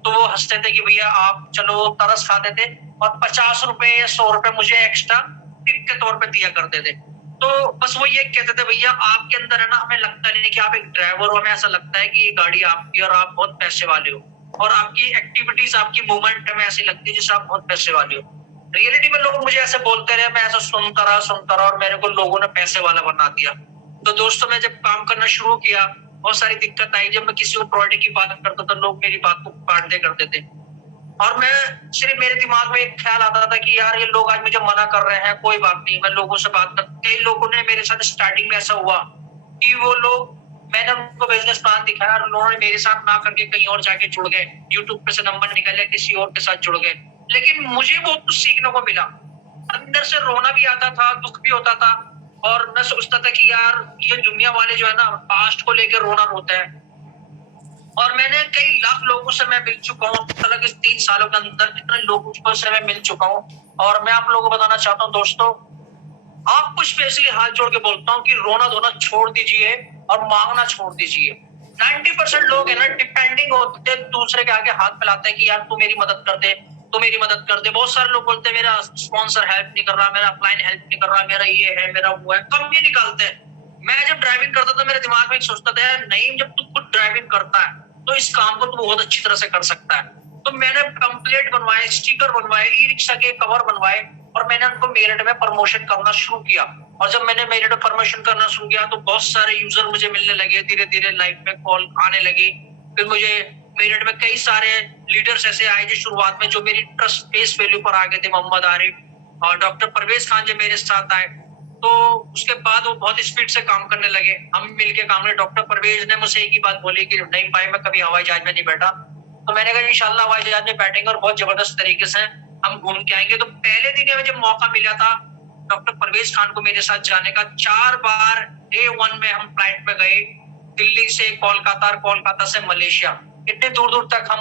तो वो हंसते थे कि भैया आप चलो, तरस खाते थे, और 50 रुपए या 100 रुपए मुझे एक्स्ट्रा टिप के तौर पे दिया करते थे। तो बस वो ये कहते थे भैया आपके अंदर है ना, हमें लगता नहीं कि आप एक ड्राइवर हो, हमें ऐसा लगता है कि ये गाड़ी आपकी और आप बहुत पैसे वाले हो, और आपकी एक्टिविटीज, आपकी मूवमेंट हमें ऐसी लगती है जैसे आप बहुत पैसे वाले हो। रियलिटी में लोग मुझे ऐसे बोलते रहे, मैं ऐसा सुनता रहा, और मेरे को लोगों ने पैसे वाला बना दिया। तो दोस्तों मैं जब काम करना शुरू किया, बहुत सारी दिक्कत आई। जब मैं किसी को प्रोडक्ट की बात करता था, लोग मेरी बात को काट दे करते थे, और मैं सिर्फ मेरे दिमाग में एक ख्याल आता था कि यार ये लोग आज मुझे मना कर रहे हैं, कोई बात नहीं, मैं लोगों से बात कर। कई लोगों ने मेरे साथ स्टार्टिंग में ऐसा हुआ कि वो लोग, मैंने उनको बिजनेस प्लान दिखाया और उन्होंने मेरे साथ ना करके कहीं और जाके जुड़ गए, यूट्यूब पे से नंबर निकाले, किसी और के साथ जुड़ गए। लेकिन मुझे बहुत कुछ सीखने को मिला। अंदर से रोना भी आता था, दुख भी होता था, और मैं सोचता था कि यार ये दुनिया वाले जो है ना, पास्ट को लेकर रोना रोते हैं, और मैंने कई लाख लोगों से मैं मिल चुका हूँ, मतलब इस 3 सालों के अंदर कितने लोगों से मैं मिल चुका हूँ। और मैं आप लोगों को बताना चाहता हूँ दोस्तों, आपको स्पेशली हाथ जोड़ के बोलता हूँ कि रोना धोना छोड़ दीजिए और मांगना छोड़ दीजिए। 90% लोग है ना डिपेंडिंग होते हैं, दूसरे के आगे हाथ फैलाते हैं कि यार तू मेरी मदद कर दे, तू मेरी मदद कर दे। बहुत सारे लोग बोलते हैं मेरा स्पॉन्सर हेल्प नहीं कर रहा, मेरा अपलाइन हेल्प नहीं कर रहा, मेरा ये है, मेरा वो है, कम ही निकालते हैं। मैं जब ड्राइविंग करता था मेरे दिमाग में एक सोचता था, यार नहीं, जब तू खुद ड्राइविंग करता है तो इस काम को तू बहुत अच्छी तरह से कर सकता है। तो मैंने पंपलेट बनवाए, स्टिकर बनवाए, ई रिक्शा के कवर बनवाए और मैंने उनको मेरिट में प्रमोशन करना शुरू किया। और जब मैंने मेरिट में प्रमोशन करना शुरू किया तो बहुत सारे यूजर मुझे मिलने लगे, धीरे धीरे लाइफ में कॉल आने लगी। फिर मुझे मेरिट में कई सारे लीडर्स ऐसे आए जो शुरुआत में जो मेरी ट्रस्ट फेस वैल्यू पर आ गए थे, मोहम्मद आरिफ और डॉक्टर परवेज खान जो मेरे साथ आए। तो उसके बाद वो बहुत स्पीड से काम करने लगे, हम मिलके काम करने। डॉक्टर परवेज ने मुझसे एक ही बात बोली कि नहीं भाई, मैं कभी हवाई जहाज में नहीं बैठा। तो मैंने कहा इंशाल्लाह हवाई जहाज में बैठेंगे और बहुत जबरदस्त तरीके से हम घूम के आएंगे। तो पहले दिन में जब मौका मिला था डॉक्टर परवेज खान को मेरे साथ जाने का, 4 बार A1 में हम फ्लाइट में गए, दिल्ली से कोलकाता और कोलकाता से मलेशिया। इतने दूर दूर तक हम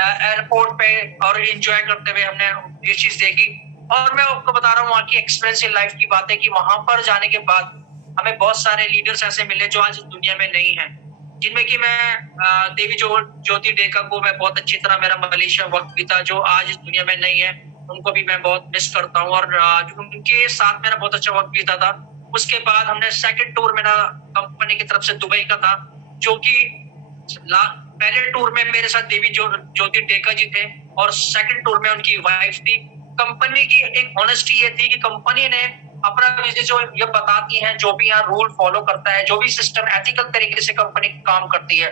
एयरपोर्ट पे और एंजॉय करते हुए हमने ये चीज देखी। और मैं आपको बता रहा हूँ वहाँ की एक्सपीरियंस लाइफ की बात है कि वहां पर जाने के बाद हमें बहुत सारे लीडर्स ऐसे मिले जो आज दुनिया में नहीं है, जिनमें कि मैं देवी ज्योति डेका को मैं बहुत अच्छी तरह, मेरा मलेशिया वक्त बीता, जो आज इस दुनिया में नहीं है, उनको भी मैं बहुत मिस करता हूँ। और उनके साथ मेरा बहुत अच्छा वक्त बीता था। उसके बाद हमने सेकंड टूर मेरा कंपनी की तरफ से दुबई का था, जो कि पहले टूर में मेरे साथ देवी ज्योति डेका जी थे और सेकंड टूर में उनकी वाइफ थी। कंपनी की एक ऑनेस्टी ये थी कि कंपनी ने अपना बिजनेस जो ये बताती है, जो भी यहाँ रूल फॉलो करता है, जो भी सिस्टम एथिकल तरीके से कंपनी काम करती है।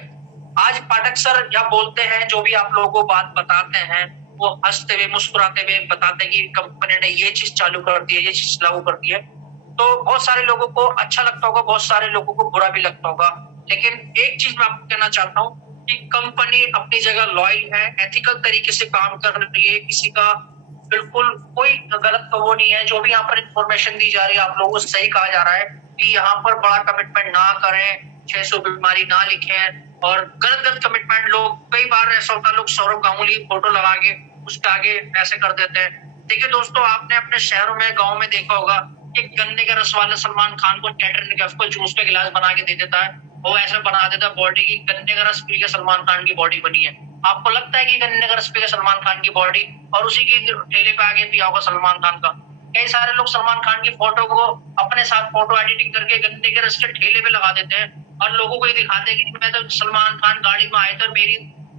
आज पाठक सर जब बोलते हैं, जो भी आप लोगों को बात बताते हैं, वो हंसते हुए मुस्कुराते हुए बताते हैं कि कंपनी ने ये चीज चालू कर दी है, ये चीज लागू कर दी है। तो बहुत सारे लोगों को अच्छा लगता होगा, बहुत सारे लोगों को बुरा भी लगता होगा। लेकिन एक चीज मैं आपको कहना चाहता हूँ कि कंपनी अपनी जगह लॉयल है, एथिकल तरीके से काम कर रही है, किसी का बिल्कुल कोई गलत तो वो नहीं है। जो भी यहाँ पर इंफॉर्मेशन दी जा रही है आप लोगों को सही कहा जा रहा है कि यहाँ पर बड़ा कमिटमेंट ना करें, 600 बीमारी ना लिखें और गलत गलत कमिटमेंट। लोग कई बार ऐसा होता है, लोग सौरभ गांगुली फोटो लगा के उसके आगे ऐसे कर देते हैं। देखिए दोस्तों, आपने अपने शहरों में, गाँव में देखा होगा कि गन्ने के रस वाले सलमान खान को कैटरिंग कैफ को जूस का गिलास बना के दे देता है, वो ऐसे बना देता है बॉडी की, गन्ने का रस पी के सलमान खान की बॉडी बनी है। आपको लगता है कि गन्ने का रस पी के सलमान खान की बॉडी, और उसी की ठेले पे आगे पिया होगा सलमान खान का। कई सारे लोग सलमान खान की फोटो को अपने साथ फोटो एडिटिंग करके गन्ने के रस के ठेले पे लगा देते हैं और लोगों को ये दिखाते हैं कि मैं तो सलमान खान गाड़ी में आए थे, मेरी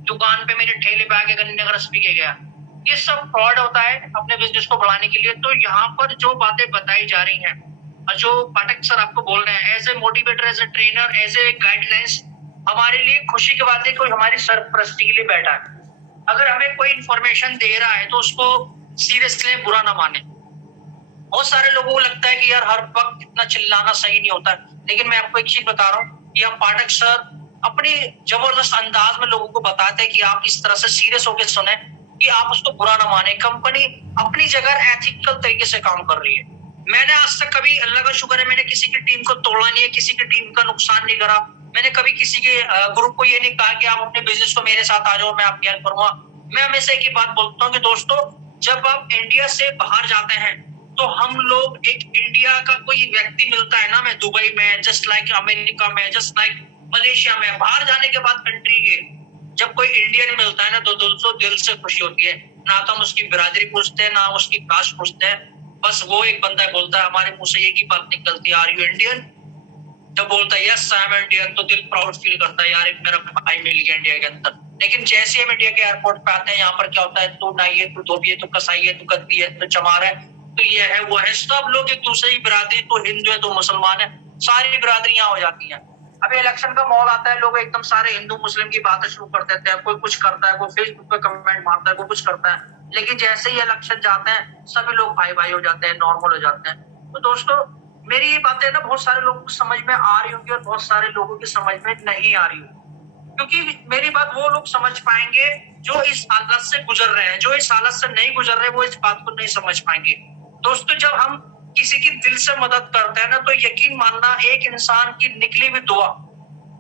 दुकान पे, मेरे ठेले पे आके गन्ने का रस पी के गया। ये सब फ्रॉड होता है अपने बिजनेस को बढ़ाने के लिए। तो यहाँ पर जो बातें बताई जा रही हैं और जो पाठक सर आपको बोल रहे हैं, as a motivator, as a trainer, as a guidelines, हमारे लिए खुशी की बात है कोई हमारी सरपरस्ती के लिए बैठा है। अगर हमें कोई इंफॉर्मेशन दे रहा है तो उसको सीरियसली बुरा ना माने। बहुत सारे लोगों को लगता है कि यार हर वक्त इतना चिल्लाना सही नहीं होता, लेकिन मैं आपको एक चीज बता रहा हूँ कि हम पाठक सर अपनी जबरदस्त अंदाज में लोगों को बताते हैं कि आप इस तरह से सीरियस होकर सुने, कि आप उसको बुरा ना माने। कंपनी अपनी जगह एथिकल तरीके से काम कर रही है। मैंने आज तक कभी, अल्लाह का शुक्र है, मैंने किसी की टीम को तोड़ा नहीं है, किसी की टीम का नुकसान नहीं करा। मैंने कभी किसी के ग्रुप को ये नहीं कहा कि आप अपने बिजनेस को मेरे साथ आ जाओ, मैं आपकी हेल्प करूंगा। मैं हमेशा एक ही बात बोलता हूँ कि दोस्तों, जब आप इंडिया से बाहर जाते हैं तो हम लोग, एक इंडिया का कोई व्यक्ति मिलता है ना, मैं दुबई में, जस्ट लाइक अमेरिका में, जस्ट लाइक मलेशिया में, बाहर जाने के बाद कंट्री के जब कोई इंडियन मिलता है ना तो दिल से खुशी होती है। ना तो हम उसकी बिरादरी पूछते हैं, ना उसकी कास्ट पूछते हैं, बस वो एक बंदा बोलता है, हमारे मुंह से एक ही बात निकलती है, आर यू इंडियन? जब बोलता है यस आई एम इंडियन, तो दिल प्राउड फील करता है, यार एक मेरा भाई मिल गया इंडिया के अंदर। लेकिन जैसे हम इंडिया के एयरपोर्ट पे आते हैं, यहाँ पर क्या होता है, तू नाई है, तू धोबी है, तू कसाई है, तू गद्दी है, तू चमार है, तो ये है वो है, सब लोग एक दूसरे की बिरादरी, तो हिंदू है तो मुसलमान है, सारी बिरादरियां हो जाती हैं। अभी इलेक्शन का माहौल आता है, लोग एकदम सारे हिंदू मुस्लिम की बातें शुरू कर देते हैं, कोई कुछ करता है, कोई फेसबुक पे कमेंट मारता है, कोई कुछ करता है। लेकिन जैसे ही इलेक्शन जाते हैं सभी लोग भाई भाई हो जाते हैं, नॉर्मल हो जाते हैं। तो दोस्तों, मेरी ये बातें ना बहुत सारे लोगों को समझ में आ रही होंगी और बहुत सारे लोगों की समझ में नहीं आ रही होगी, क्योंकि मेरी बात वो लोग समझ पाएंगे जो इस हालत से गुजर रहे हैं। जो इस हालत से नहीं गुजर रहे वो इस बात को नहीं समझ पाएंगे। दोस्तों, जब हम किसी की दिल से मदद करते हैं ना, तो यकीन मानना, एक इंसान की निकली हुई दुआ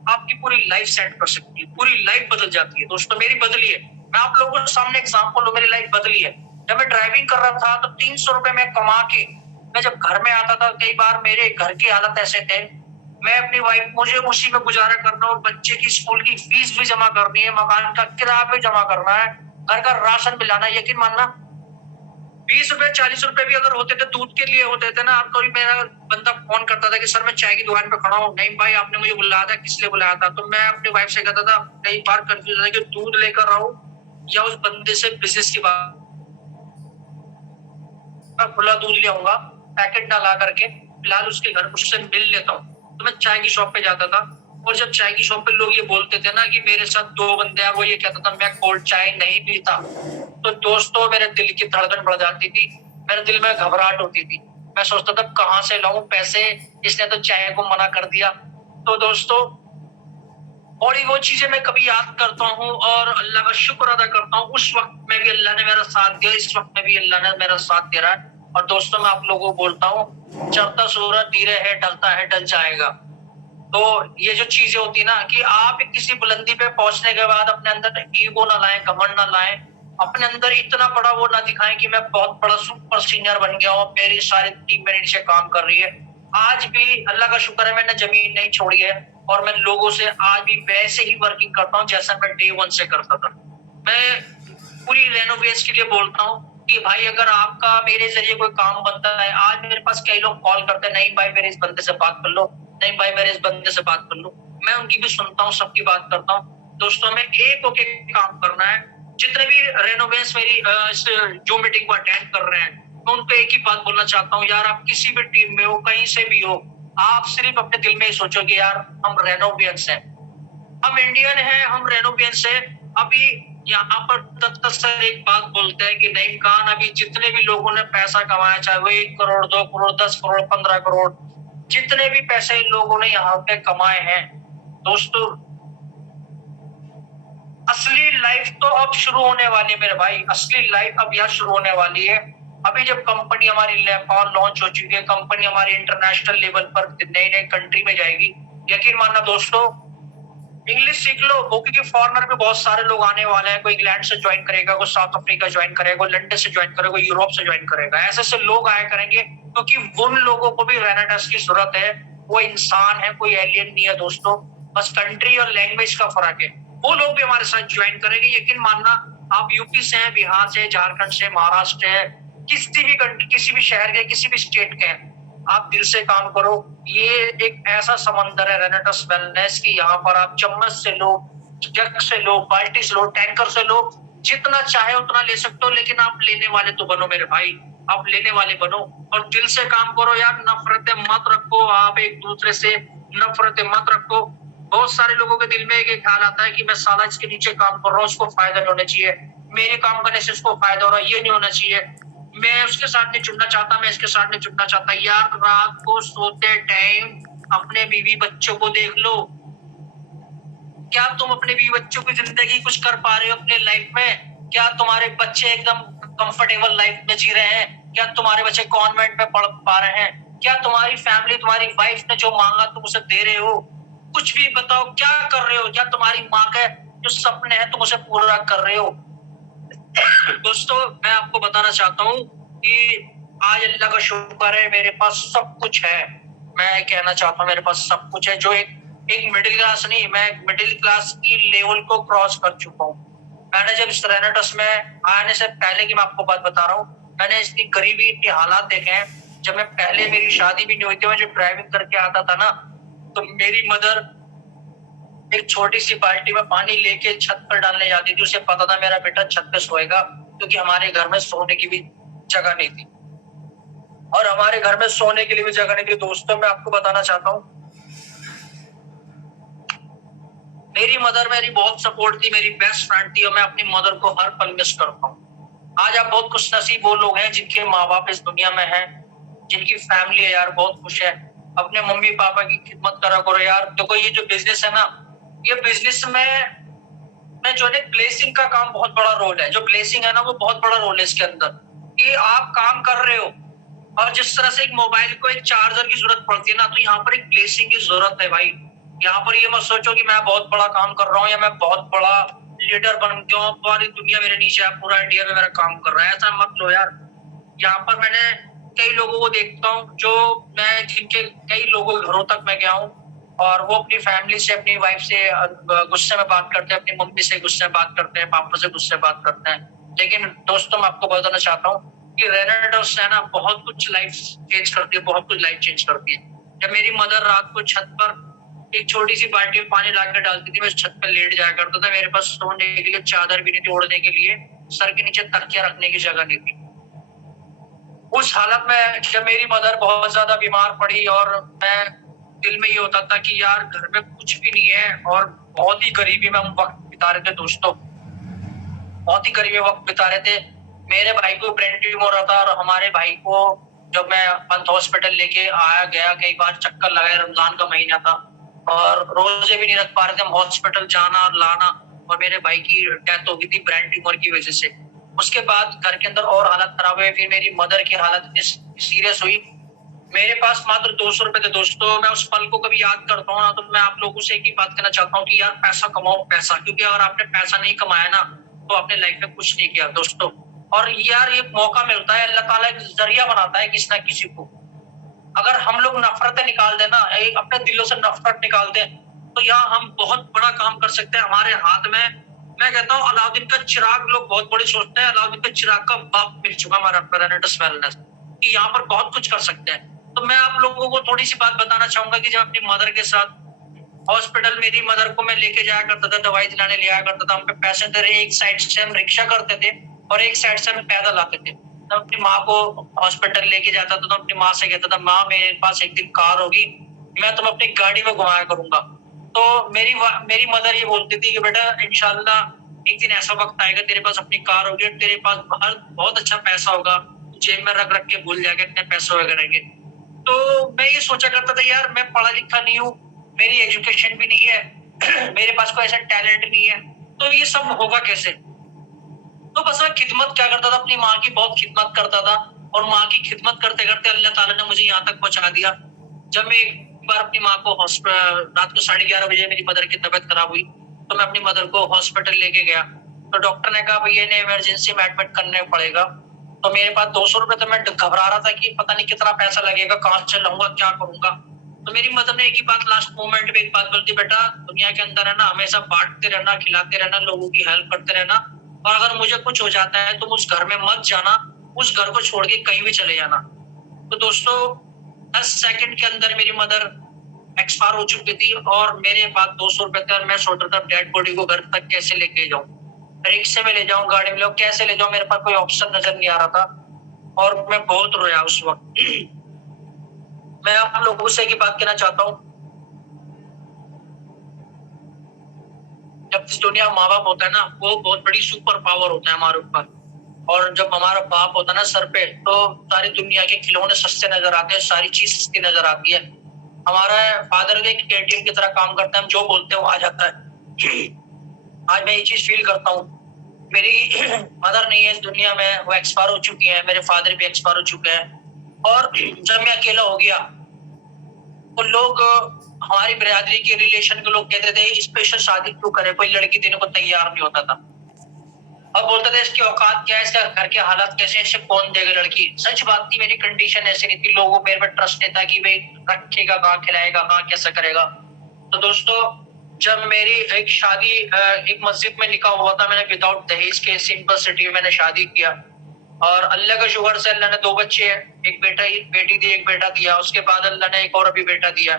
आपकी पूरी लाइफ सेट कर सकती है, पूरी लाइफ बदल जाती है। दोस्तों मेरी बदली है, मैं आप लोगों के सामने एग्जाम्पल हूँ, मेरी लाइफ बदली है। जब मैं ड्राइविंग कर रहा था तो 300 रुपए मैं कमा के मैं जब घर में आता था, कई बार मेरे घर की हालत ऐसे थे, मैं अपनी वाइफ, मुझे उसी में गुजारा करना और बच्चे की स्कूल की फीस भी जमा करनी है, मकान का किराया भी जमा करना है, घर का राशन भी लाना है। यकीन मानना 20 रुपए 40 रुपए भी अगर होते थे दूध के लिए होते थे ना, अब कभी मेरा बंदा फोन करता था कि सर मैं चाय की दुकान पे खड़ा हूँ, नहीं भाई आपने मुझे बुलाया था, किस लिए बुलाया था? तो मैं अपनी वाइफ से कहता था, कई बार कंफ्यूज था कि दूध लेकर आऊं या उस बंदे से बिजनेस की बात, खुला दूध ले आऊंगा पैकेट ना ला करके, फिलहाल उसके घर उससे मिल लेता हूँ। तो मैं चाय की शॉप पे जाता था, और जब चाय की शॉप पे लोग ये बोलते थे ना कि मेरे साथ 2 बंदे हैं, वो ये कहता था मैं कोल्ड चाय नहीं पीता, तो दोस्तों मेरे दिल की धड़कन बढ़ जाती थी, मेरे दिल में घबराहट होती थी। मैं सोचता था कहाँ से लाऊं पैसे, इसने तो चाय को मना कर दिया। तो दोस्तों और वो चीजें मैं कभी याद करता हूँ और अल्लाह का शुक्र अदा करता हूँ, उस वक्त में भी अल्लाह ने मेरा साथ दिया, इस वक्त में भी अल्लाह ने मेरा साथ दे रहा है। और दोस्तों मैं आप लोगों को बोलता हूँ, चढ़ता सूरज धीरे है, ढलता है, ढल जाएगा। तो ये जो चीजें होती है ना कि आप किसी बुलंदी पे पहुंचने के बाद अपने अंदर ईगो ना लाएं, घमंड ना लाएं, अपने अंदर इतना बड़ा वो ना दिखाएं कि मैं बहुत बड़ा सुपर सीनियर बन गया हूँ, मेरी सारी टीम मेरे नीचे काम कर रही है। आज भी अल्लाह का शुक्र है मैंने जमीन नहीं छोड़ी है, और मैं लोगों से आज भी वैसे ही वर्किंग करता हूँ जैसा मैं डे 1 से करता था। मैं पूरी रेनोवेट्स के लिए बोलता हूँ कि भाई अगर आपका मेरे जरिए कोई काम बनता है, आज मेरे पास कई लोग कॉल करते हैं, नहीं भाई मेरे इस बंदे से बात कर लो, नहीं भाई मेरे इस बंदे से बात कर लो। मैं उनकी भी सुनता हूँ, सबकी बात करता हूँ। दोस्तों में एक होके काम करना है। जितने भी रेनोवेट्स मेरी जो मीटिंग को अटेंड कर रहे हैं, मैं उनको एक ही बात बोलना चाहता हूँ, यार आप किसी भी टीम में हो, कहीं से भी हो, आप सिर्फ अपने दिल में ही सोचो कि यार हम रेनोवेट्स हैं, हम इंडियन हैं, हम रेनोवियंस हैं। अभी यहाँ पर दत्ता सर एक बात बोलते हैं कि नहीं खान, अभी जितने भी लोगों ने पैसा कमाया, चाहे वो 1 करोड़ 2 करोड़ 10 करोड़ 15 करोड़, जितने भी पैसे इन लोगों ने यहाँ पे कमाए हैं, दोस्तों असली लाइफ तो अब शुरू होने वाली है मेरे भाई, असली लाइफ अब यहाँ शुरू होने वाली है। अभी जब कंपनी हमारी नेपाल लॉन्च हो चुकी है, कंपनी हमारी इंटरनेशनल लेवल पर नई नई कंट्री में जाएगी। यकीन मानना दोस्तों, इंग्लिश सीख लो, क्योंकि फॉरेनर भी बहुत सारे लोग आने वाले हैं, कोई इंग्लैंड से ज्वाइन करेगा, कोई साउथ अफ्रीका ज्वाइन करेगा, कोई लंदन से ज्वाइन करेगा, कोई यूरोप से ज्वाइन करेगा। ऐसे ऐसे लोग आया करेंगे, क्योंकि उन लोगों को भी रेनेडेस की जरूरत है। वो इंसान है, कोई एलियन नहीं है दोस्तों, बस कंट्री और लैंग्वेज का फर्क है। वो लोग भी हमारे साथ ज्वाइन करेंगे। यकीन मानना, आप यूपी से हैं, बिहार से, झारखंड से, महाराष्ट्र है, किसी भी कंट्री, किसी भी शहर के, किसी भी स्टेट के हैं, आप दिल से काम करो। ये एक ऐसा समंदर है रेनेटस वेलनेस की, यहाँ पर आप चम्मच से लो, जग से लो, बाल्टी से लो, टैंकर से लो, जितना चाहे उतना ले सकते हो, लेकिन आप लेने वाले तो बनो मेरे भाई, आप लेने वाले बनो और दिल से काम करो यार। नफरतें मत रखो, आप एक दूसरे से नफरतें मत रखो। बहुत सारे लोगों के दिल में एक ख्याल आता है कि मैं साला इसके नीचे काम कर रहा हूँ, उसको फायदा नहीं होना चाहिए, मेरे काम करने से उसको फायदा हो रहा है, ये नहीं होना चाहिए, मैं उसके साथ नहीं जुड़ना चाहता, मैं इसके साथ नहीं जुड़ना चाहता। यार रात को सोते टाइम अपने बीवी बच्चों को देख लो। क्या तुम अपने बीवी बच्चों की जिंदगी कुछ कर पा रहे हो अपने लाइफ में? क्या तुम्हारे बच्चे एकदम कंफर्टेबल लाइफ में जी रहे हैं? क्या तुम्हारे बच्चे कॉन्वेंट में पढ़ पा रहे हैं? क्या तुम्हारी फैमिली, तुम्हारी वाइफ ने जो मांगा तुम उसे दे रहे हो? कुछ भी बताओ, क्या कर रहे हो? क्या तुम्हारी माँ के जो सपने हैं तुम उसे पूरा कर रहे हो? दोस्तों मैं आपको बताना चाहता हूँ कि आज अल्लाह का शुक्र है, मेरे पास सब कुछ है। मैं कहना चाहता हूँ मेरे पास सब कुछ है, जो एक मिडिल क्लास नहीं, मैं मिडिल क्लास की लेवल को क्रॉस कर चुका हूँ। मैंने जब इस रेनेटस में आने से पहले की मैं आपको बात बता रहा हूँ, मैंने इसकी गरीबी, इतनी हालात देखे हैं। जब मैं पहले, मेरी शादी भी नहीं हुई थी, मैं जब ड्राइविंग करके आता था ना, तो मेरी मदर एक छोटी सी बाल्टी में पानी लेके छत पर डालने जाती थी। उसे पता था मेरा बेटा छत पे सोएगा, क्योंकि हमारे घर में सोने की भी जगह नहीं थी, और हमारे घर में सोने के लिए भी जगह नहीं थी। दोस्तों मैं आपको बताना चाहता हूँ, मेरी मदर मेरी बहुत सपोर्ट थी, मेरी बेस्ट फ्रेंड थी, और मैं अपनी मदर को हर पल मिस करता हूँ। आज आप बहुत खुश नसीब वो लोग हैं जिनके माँ बाप इस दुनिया में हैं, जिनकी फैमिली है यार बहुत खुश है। अपने मम्मी पापा की खिदमत करा करो यार। देखो ये जो बिजनेस है ना, ये बिजनेस में जो है ब्लेसिंग का काम बहुत बड़ा रोल है। जो ब्लेसिंग है ना, वो बहुत बड़ा रोल है इसके अंदर, कि आप काम कर रहे हो, और जिस तरह से एक मोबाइल को एक चार्जर की जरूरत पड़ती है ना, तो यहाँ पर एक ब्लेसिंग की जरूरत है भाई। यहाँ पर ये मत सोचो कि मैं बहुत बड़ा काम कर रहा हूँ या मैं बहुत बड़ा लीडर बन गया हूँ, पूरी दुनिया मेरे नीचे है, पूरा इंडिया में मेरा काम कर रहा है, ऐसा मत लो यार। यहाँ पर मैंने कई लोगों को देखता हूँ जो मैं जिनके कई लोगों के घरों तक मैं गया हूँ और वो अपनी फैमिली से, अपनी वाइफ से गुस्से में बात करते हैं, अपनी मम्मी से गुस्से में बात करते हैं, पापा से गुस्से में बात करते हैं। लेकिन दोस्तों मैं आपको बताना चाहता हूँ कि रेनेडोस है ना, बहुत कुछ लाइफ चेंज करती है, बहुत कुछ लाइफ चेंज करती है। जब मेरी मदर रात को छत पर एक छोटी सी बाल्टी में पानी लाकर डालती थी, मैं छत पर लेट जाया करता था, मेरे पास सोने के लिए चादर भी नहीं थी, ओढ़ने के लिए सर के नीचे तकिया रखने की जगह नहीं थी। उस हालत में जब मेरी मदर बहुत ज्यादा बीमार पड़ी और मैं दिल में ये होता था कि यार घर में कुछ भी नहीं है और बहुत ही गरीबी में हम वक्त बिता रहे थे दोस्तों, बहुत ही गरीबी में वक्त बिता रहे थे। मेरे भाई को ब्रेन ट्यूमर हो रहा था और हमारे भाई को जब मैं पंत हॉस्पिटल लेके आया गया, कई बार चक्कर लगाए, रमजान का महीना था और रोजे भी नहीं रख पा रहे थे हम, हॉस्पिटल जाना और लाना, और मेरे भाई की डेथ हो गई थी ब्रेन ट्यूमर की वजह से। उसके बाद घर के अंदर और हालत खराब हुई, फिर मेरी मदर की हालत इतनी सीरियस हुई। मेरे पास मात्र 200 रुपए थे दोस्तों। मैं उस पल को कभी याद करता हूँ ना, तो मैं आप लोगों से एक ही बात कहना चाहता हूँ कि यार पैसा कमाओ, पैसा, क्योंकि अगर आपने पैसा नहीं कमाया ना तो आपने लाइफ में कुछ नहीं किया दोस्तों। और यार ये मौका मिलता है, अल्लाह ताला एक जरिया बनाता है किसी ना किसी को। अगर हम लोग नफरतें निकाल दें ना, अपने दिलों से नफरत निकाल दें, तो यहाँ हम बहुत बड़ा काम कर सकते हैं। हमारे हाथ में, मैं कहता हूँ अलाउद्दीन का चिराग, लोग बहुत बड़े सोचते हैं, अलाउद्दीन का चिराग का बाप मिल चुका हमारा प्लेनेटस वेलनेस, कि यहाँ पर बहुत कुछ कर सकते हैं। तो मैं आप लोगों को थोड़ी सी बात बताना चाहूंगा कि जब अपनी मदर के साथ हॉस्पिटल, मेरी मदर को मैं लेके जाया करता था, दवाई दिलाने ले आया करता था, हम पे पैसेंजर, एक साइड से हम रिक्शा करते थे और एक साइड से हम पैदल आते थे। तब अपनी माँ को हॉस्पिटल लेके जाता था, तो अपनी माँ से कहता था, माँ मेरे पास एक दिन कार होगी, मैं तुम्हें अपनी गाड़ी में घुमाया करूंगा। तो मेरी मदर ये बोलती थी कि बेटा इंशाल्लाह एक दिन ऐसा वक्त आएगा, तेरे पास अपनी कार होगी और तेरे पास बहुत अच्छा पैसा होगा, जेब में रख रख के भूल जाएगा इतने पैसे वगैरह के। तो मैं ये सोचा करता था यार मैं पढ़ा लिखा नहीं हूँ, मेरी एजुकेशन भी नहीं है मेरे पास कोई ऐसा टैलेंट नहीं है, तो ये सब होगा कैसे। तो बस मैं खिदमत क्या करता था, अपनी माँ की बहुत खिदमत करता था और माँ की खिदमत करते करते अल्लाह ताला ने मुझे यहाँ तक पहुंचा दिया। जब मैं एक बार अपनी माँ को रात को 11:30 बजे मेरी मदर की तबीयत खराब हुई, तो मैं अपनी मदर को हॉस्पिटल लेके गया, तो डॉक्टर ने कहा भैया इन्हें इमरजेंसी में एडमिट करने पड़ेगा। तो मेरे पास 200 रुपए, तो मैं घबरा रहा था कि पता नहीं कितना पैसा लगेगा, कहाँ से लाऊंगा, क्या करूंगा। तो मेरी मदर ने एक ही बात लास्ट मोमेंट में एक बात बोलती, बेटा दुनिया के अंदर है ना, हमेशा बांटते रहना, खिलाते रहना, लोगों की हेल्प करते रहना, और अगर मुझे कुछ हो जाता है तो उस घर में मत जाना, उस घर को छोड़ के कहीं भी चले जाना। तो दोस्तों 10 सेकंड के अंदर मेरी मदर एक्सपायर हो चुकी थी और मेरे पास 200 रुपए थे और मैं सोच रहा था डेड बॉडी को घर तक कैसे लेके जाऊं, रिक्शे में ले जाऊं, गाड़ी में ले जाऊं, कैसे ले जाऊं, मेरे पास कोई ऑप्शन नजर नहीं आ रहा था और मैं बहुत रोया उस वक्त। मैं आप लोगों से एक बात कहना चाहता हूँ, जब इस दुनिया माँ बाप होता है ना, वो बहुत बड़ी सुपर पावर होता है हमारे ऊपर, और जब हमारा बाप होता है ना सर पे, तो सारी दुनिया के खिलौने सस्ते नजर आते हैं, सारी चीज सस्ती नजर आती है। हमारा फादर एक एटीएम की तरह काम करता है, हम जो बोलते हैं वो आ जाता है। आज मैं ये चीज फील करता हूँ, मेरी मदर नहीं है इस दुनिया में, वो एक्सपायर हो चुकी है, मेरे फादर भी एक्सपायर हो चुके हैं, और जब मैं अकेला हो गया तो लोग, हमारी बिरादरी के रिलेशन के लोग कहते थे स्पेशल शादी क्यों करे, कोई लड़की देने को तैयार नहीं होता था। अब बोलते थे इसकी औकात क्या है, इसका घर के हालात कैसे, इसे कौन देगा लड़की। सच बात थी, मेरी कंडीशन ऐसी नहीं थी, लोगों मेरे पर ट्रस्ट नहीं था कि भाई रखेगा कहाँ, खिलाएगा कहाँ, कैसा करेगा। तो दोस्तों जब मेरी एक शादी एक मस्जिद में निकाह हुआ था, मैंने विदाउट दहेज के सिंपल सिटी में मैंने शादी किया, और अल्लाह का शुक्र से अल्लाह ने 2 बच्चे हैं, एक बेटा, एक बेटी दी, एक बेटा दिया, उसके बाद अल्लाह ने एक और अभी बेटा दिया।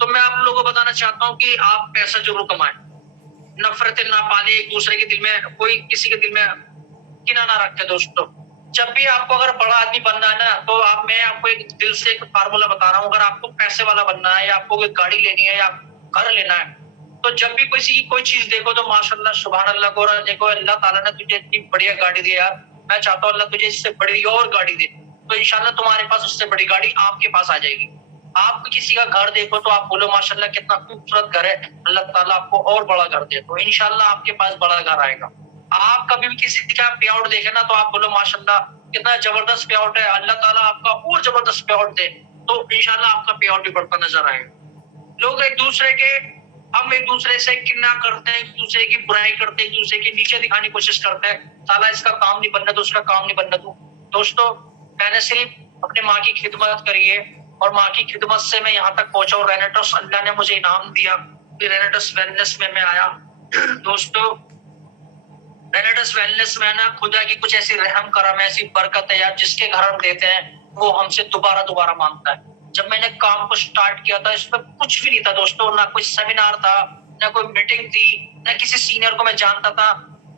तो मैं आप लोगों को बताना चाहता हूँ कि आप पैसा जरूर कमाएं, नफरतें ना पाले एक दूसरे के दिल में, कोई किसी के दिल में किना ना रखे दोस्तों। जब भी आपको अगर बड़ा आदमी बनना है ना, तो मैं आपको एक दिल से एक फार्मूला बता रहा हूँ, अगर आपको पैसे वाला बनना है या आपको कोई गाड़ी लेनी है या घर लेना है, तो जब भी किसी की कोई चीज देखो तो माशाल्लाह सुभान अल्लाह को, देखो अल्लाह ताला ने तुझे इतनी बढ़िया गाड़ी दी यार, मैं चाहता हूँ अल्लाह तुझे इससे बड़ी और गाड़ी दे, तो इंशाल्लाह तुम्हारे पास उससे बड़ी गाड़ी आपके पास आ जाएगी। आप किसी का घर देखो तो आप बोलो माशाल्लाह कितना खूबसूरत घर है, अल्लाह ताला आपको और बड़ा घर दे, तो इंशाल्लाह आपके पास बड़ा घर आएगा। आप कभी भी किसी का पे आउट देखे ना, तो आप बोलो माशाल्लाह कितना जबरदस्त पे आउट है, अल्लाह ताला आपका और जबरदस्त पे आउट दे, तो इंशाल्लाह आपका पे आउट भी बढ़ता नजर आएगा। लोग हम एक दूसरे से घृणा करते हैं, एक दूसरे की बुराई करते हैं, एक दूसरे के नीचे दिखाने की कोशिश करते हैं। साला इसका काम नहीं बनना तो उसका काम नहीं बनना तो। दोस्तों, मैंने सिर्फ अपने माँ की खिदमत करी है और माँ की खिदमत से मैं यहाँ तक पहुंचा हूँ। रेनेटस अल्लाह ने मुझे इनाम दिया, फिर रेनेटस वेलनेस में मैं आया। दोस्तों, रेनेटस वेलनेस में ना खुदा की कुछ ऐसी रहम करम, ऐसी बरकत है यार, जिसके घर हम देते हैं वो हमसे दोबारा दोबारा मांगता है। जब मैंने काम को स्टार्ट किया था, इसमें कुछ भी नहीं था दोस्तों, ना कोई सेमिनार था, ना कोई मीटिंग थी, ना किसी सीनियर को मैं जानता था।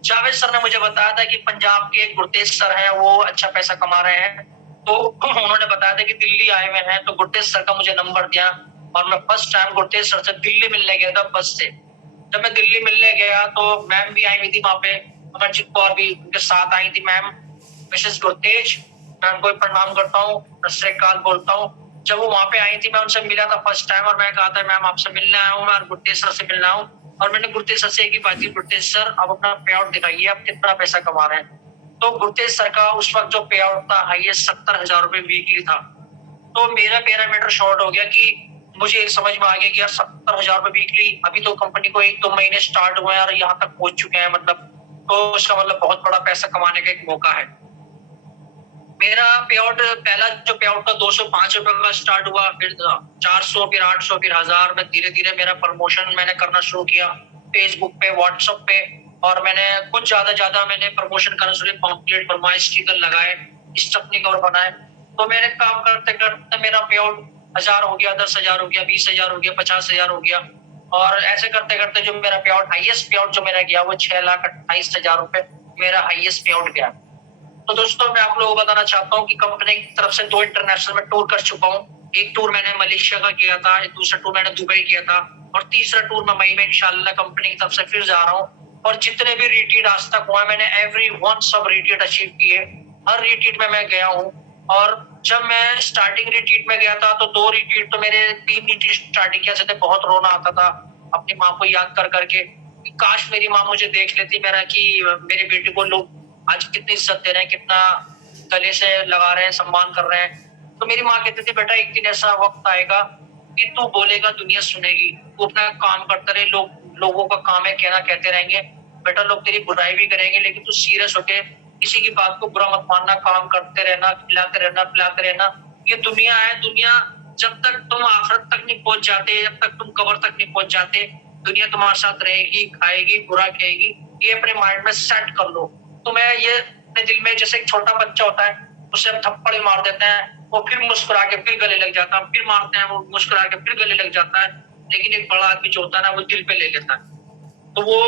जावेद सर ने मुझे बताया था कि पंजाब के गुरतेज सर हैं, वो अच्छा पैसा कमा रहे हैं, तो उन्होंने बताया था कि दिल्ली आए हुए हैं, तो गुरतेज सर का मुझे नंबर दिया और मैं फर्स्ट टाइम गुरतेज सर से दिल्ली मिलने गया था बस से। जब मैं दिल्ली मिलने गया तो मैम भी आई हुई थी वहां पे, अमरजीत कौर भी उनके साथ आई थी। मैम मिसेस गुरतेज, मैम को प्रणाम करता हूँ, नमस्कार बोलता हूँ। जब वो वहां पे आई थी, मैं उनसे मिला था फर्स्ट टाइम और मैं कहा था मैम आपसे मिलने आया हूँ, मैं गुरतेज सर से मिलना हूँ। और मैंने गुरतेज सर से एक ही बात की, गुरतेज सर आप अपना पे आउट दिखाइए, आप कितना पैसा कमा रहे हैं। तो गुरतेज सर का उस वक्त जो पे आउट था हाईएस्ट 70,000 रुपए वीकली था। तो मेरा पैरामीटर शॉर्ट हो गया कि मुझे समझ में आ गया कि यार 70,000 रुपए वीकली, अभी तो कंपनी को 1-2 महीने स्टार्ट हुए हैं और यहाँ तक पहुंच चुके हैं, मतलब तो उसका मतलब बहुत बड़ा पैसा कमाने का एक मौका है। मेरा पे आउट, पहला जो पे आउट था 205 रुपए का स्टार्ट हुआ, फिर 400, फिर 800, फिर 1000 में धीरे धीरे मेरा प्रमोशन मैंने करना शुरू किया फेसबुक पे, व्हाट्सएप पे, और मैंने कुछ ज्यादा मैंने प्रमोशन करना शुरू किया, पॉम्पलेट बनवाए, स्टिकर लगाए, स्टफनी कवर बनाए। तो मैंने काम करते करते मेरा पे आउट 1000 हो गया, 10,000 हो गया, 20,000 हो गया, 50,000 हो गया, और ऐसे करते करते जो मेरा पे आउट, हाईएस्ट पे आउट जो मेरा गया वो 6,28,000 रुपए मेरा हाईएस्ट पे आउट गया। तो दोस्तों, मैं आप लोगों को बताना चाहता हूँ कि कंपनी की तरफ से 2 इंटरनेशनल में टूर कर चुका हूँ। एक टूर मैंने मलेशिया का किया था, दूसरा टूर मैंने दुबई किया था, और तीसरा टूर मैं मई में इंशाल्लाह कंपनी की तरफ से फिर जा रहा हूँ। और जितने भी रिट्रीट आज तक हुआ, मैंने एवरी वन सब रिट्रीट अचीव किए, हर रिट्रीट में मैं गया हूँ। और जब मैं स्टार्टिंग रिट्रीट में गया था तो 2 रिट्रीट तो मेरे 3 रिट्रीट स्टार्टिंग किया थे, बहुत रोना आता था अपनी माँ को याद कर करके, काश मेरी माँ मुझे देख लेती, मेरा कि मेरे बेटे को लोग आज कितनी इज्जत दे रहे हैं, कितना गले से लगा रहे हैं, सम्मान कर रहे हैं। तो मेरी माँ कहती थी बेटा एक दिन ऐसा वक्त आएगा कि तू बोलेगा दुनिया सुनेगी, तू अपना काम करता रहे, लोगों का काम है कहना, कहते रहेंगे, बेटा लोग तेरी बुराई भी करेंगे लेकिन तू सीरियस होके किसी की बात को बुरा मत मानना, काम करते रहना, खिलाते रहना, पिलाते रहना। ये दुनिया है, दुनिया जब तक तुम आखिरत तक नहीं पहुंच जाते, जब तक तुम कब्र तक नहीं पहुंच जाते, दुनिया तुम्हारे साथ रहेगी, खाएगी, बुरा कहेगी। ये अपने माइंड में सेट कर लो। तो मैं ये अपने दिल में, जैसे एक छोटा बच्चा होता है, उसे हम थप्पड़ मार देते हैं, वो फिर मुस्कुरा के फिर गले लग जाता है, फिर मारते हैं, वो मुस्कुरा के फिर गले लग जाता है। लेकिन एक बड़ा आदमी जो होता है ना, वो दिल पे ले लेता है, तो वो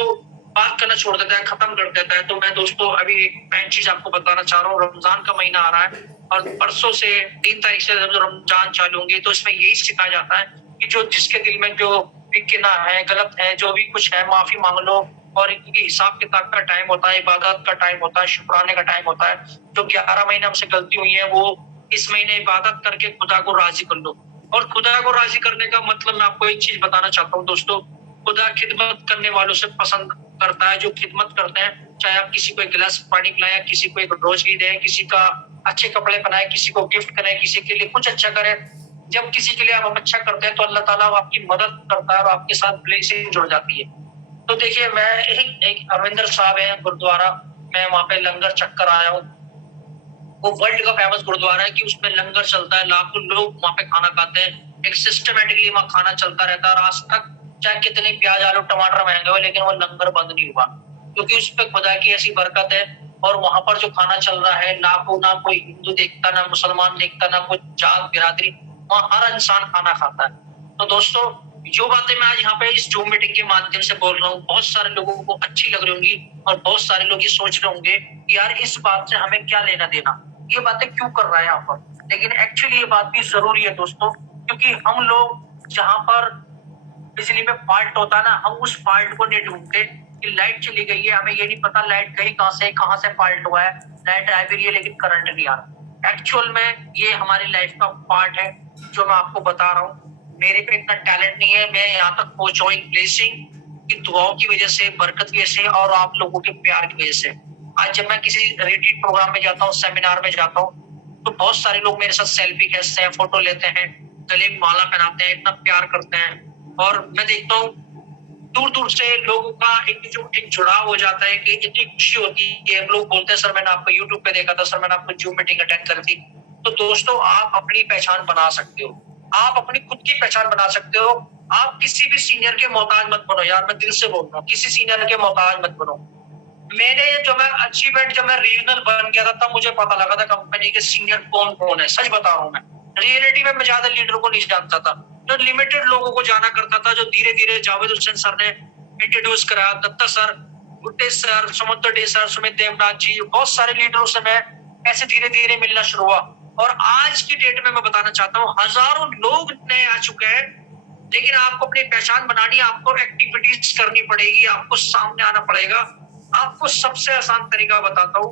बात करना छोड़ देता है, खत्म कर देता है। तो मैं दोस्तों अभी एक मेन चीज आपको बताना चाह रहा हूँ, रमजान का महीना आ रहा है और परसों से 3 तारीख से जब रमजान चालू होंगी, तो इसमें यही सिखाया जाता है कि जो जिसके दिल में जो भी किना है, गलत है, जो भी कुछ है, माफी मांग लो। और क्योंकि हिसाब किताब का टाइम होता है, इबादत का टाइम होता है, शुक्राने का टाइम होता है। जो 11 महीने हमसे गलती हुई है, वो इस महीने इबादत करके खुदा को राजी कर लो। और खुदा को राजी करने का मतलब मैं आपको एक चीज बताना चाहता हूँ दोस्तों, खुदा खिदमत करने वालों से पसंद करता है, जो खिदमत करते हैं। चाहे आप किसी को एक गिलास पानी पिलाएं, किसी को एक रोजगी दें, किसी का अच्छे कपड़े पहनाएं, किसी को गिफ्ट करें, किसी के लिए कुछ अच्छा करें। जब किसी के लिए आप अच्छा करते हैं तो अल्लाह ताला आपकी मदद करता है और आपके साथ ब्लेसिंग जुड़ जाती है। तो देखिए, मैं एक अरविंदर साहब है गुरुद्वारा, मैं वहां पे लंगर चक्कर आया हूँ। वो वर्ल्ड का फेमस गुरुद्वारा है कि उसमें लंगर चलता है, लाखों लोग वहां पे खाना खाते हैं, एक सिस्टमेटिकली वहां खाना चलता रहता है। और आज तक चाहे कितने प्याज आलू टमाटर महंगे हो, लेकिन वो लंगर बंद नहीं हुआ, क्योंकि उस पे खुदा की ऐसी बरकत है। और वहां पर जो खाना चल रहा है, लाखों, ना कोई हिंदू देखता, ना मुसलमान देखता, ना कोई जात बिरादरी, वहां हर इंसान खाना खाता है। तो दोस्तों, जो बातें मैं आज यहाँ पे इस जूम मीटिंग के माध्यम से बोल रहा हूँ, बहुत सारे लोगों को अच्छी लग रही होंगी और बहुत सारे लोग ये सोच रहे होंगे कि यार इस बात से हमें क्या लेना देना, ये बातें क्यों कर रहा है यहाँ पर। लेकिन एक्चुअली ये बात भी जरूरी है दोस्तों, क्योंकि हम लोग जहां पर बिजली में फॉल्ट होता है ना, हम उस फॉल्ट को नहीं ढूंढते कि लाइट चली गई है, हमें ये नहीं पता लाइट गई कहाँ से फॉल्ट हुआ है, लाइट आ भी रही है लेकिन करंट नहीं आ रहा। एक्चुअल में ये हमारी लाइफ का पार्ट है, जो मैं आपको बता रहा हूँ। मेरे पे इतना टैलेंट नहीं है, मैं यहाँ तक पहुंचा हूँ ब्लेसिंग की दुआओं की वजह से, बरकत की वजह से, और आप लोगों के प्यार की वजह से। आज जब मैं किसी रिट्रीट प्रोग्राम में जाता हूँ, सेमिनार में जाता हूँ, तो बहुत सारे लोग मेरे साथ सेल्फी खींचते हैं, फोटो लेते हैं, गले में माला पहनाते हैं, इतना प्यार करते हैं। और मैं देखता हूँ दूर दूर से लोगों का एक जुड़ाव हो जाता है कि इतनी खुशी होती है। लोग बोलते हैं सर मैंने आपको यूट्यूब पे देखा था, सर मैंने आपको जूम मीटिंग अटेंड करी थी। तो दोस्तों आप अपनी पहचान बना सकते हो, आप अपनी खुद की पहचान बना सकते हो। आप किसी भी सीनियर के मोहताज मत बनो यार, मैं दिल से बोल रहा हूँ, किसी सीनियर के मोहताज मत बनो। मैंने जब मैं रीजनल बन गया था तब मुझे पता लगा था कंपनी के सीनियर कौन कौन है। सच बता रहा हूँ मैं, रियलिटी में मैं ज्यादा लीडर को नहीं जानता था, जो लिमिटेड लोगों को जाना करता था, जो धीरे धीरे जावेद हुसैन सर ने इंट्रोड्यूस कराया, दत्ता सर, गुड्डे सर, समुद्र डे सर, सुमित देवनाथ जी, बहुत सारे लीडरों से मैं ऐसे धीरे धीरे मिलना शुरू हुआ। और आज की डेट में मैं बताना चाहता हूँ हजारों लोग नए आ चुके हैं। लेकिन आपको अपनी पहचान बनानी है, आपको एक्टिविटीज करनी पड़ेगी, आपको सामने आना पड़ेगा। आपको सबसे आसान तरीका बताता हूँ,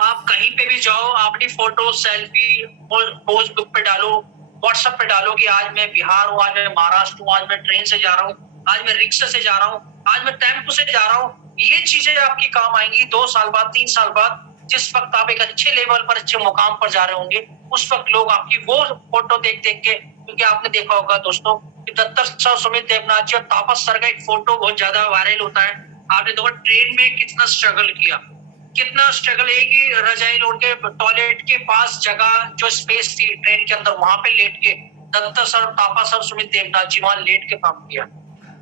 आप कहीं पे भी जाओ, अपनी फोटो सेल्फी फेसबुक पे डालो, व्हाट्सएप पे डालो कि आज मैं बिहार हूँ, आज मैं महाराष्ट्र हूँ, आज मैं ट्रेन से जा रहा हूँ, आज मैं रिक्शा से जा रहा हूँ, आज मैं टेम्पो से जा रहा हूँ। ये चीजें आपकी काम आएंगी 2 साल बाद, 3 साल बाद, जिस वक्त आप एक अच्छे लेवल पर, अच्छे मुकाम पर जा रहे होंगे, उस वक्त लोग आपकी वो फोटो देख देख के, क्योंकि आपने देखा होगा दोस्तों कि दत्ता सर, सुमित देवनाथ जी और तापस सर का एक फोटो बहुत ज्यादा वायरल होता है। आपने देखा ट्रेन में कितना स्ट्रगल किया, कितना स्ट्रगल है कि रजाई लोड के टॉयलेट के पास जगह जो स्पेस थी ट्रेन के अंदर, वहां पे लेट के दत्ता सर, तापा सर, सुमित देवनाथ जी वहां लेट के काम किया।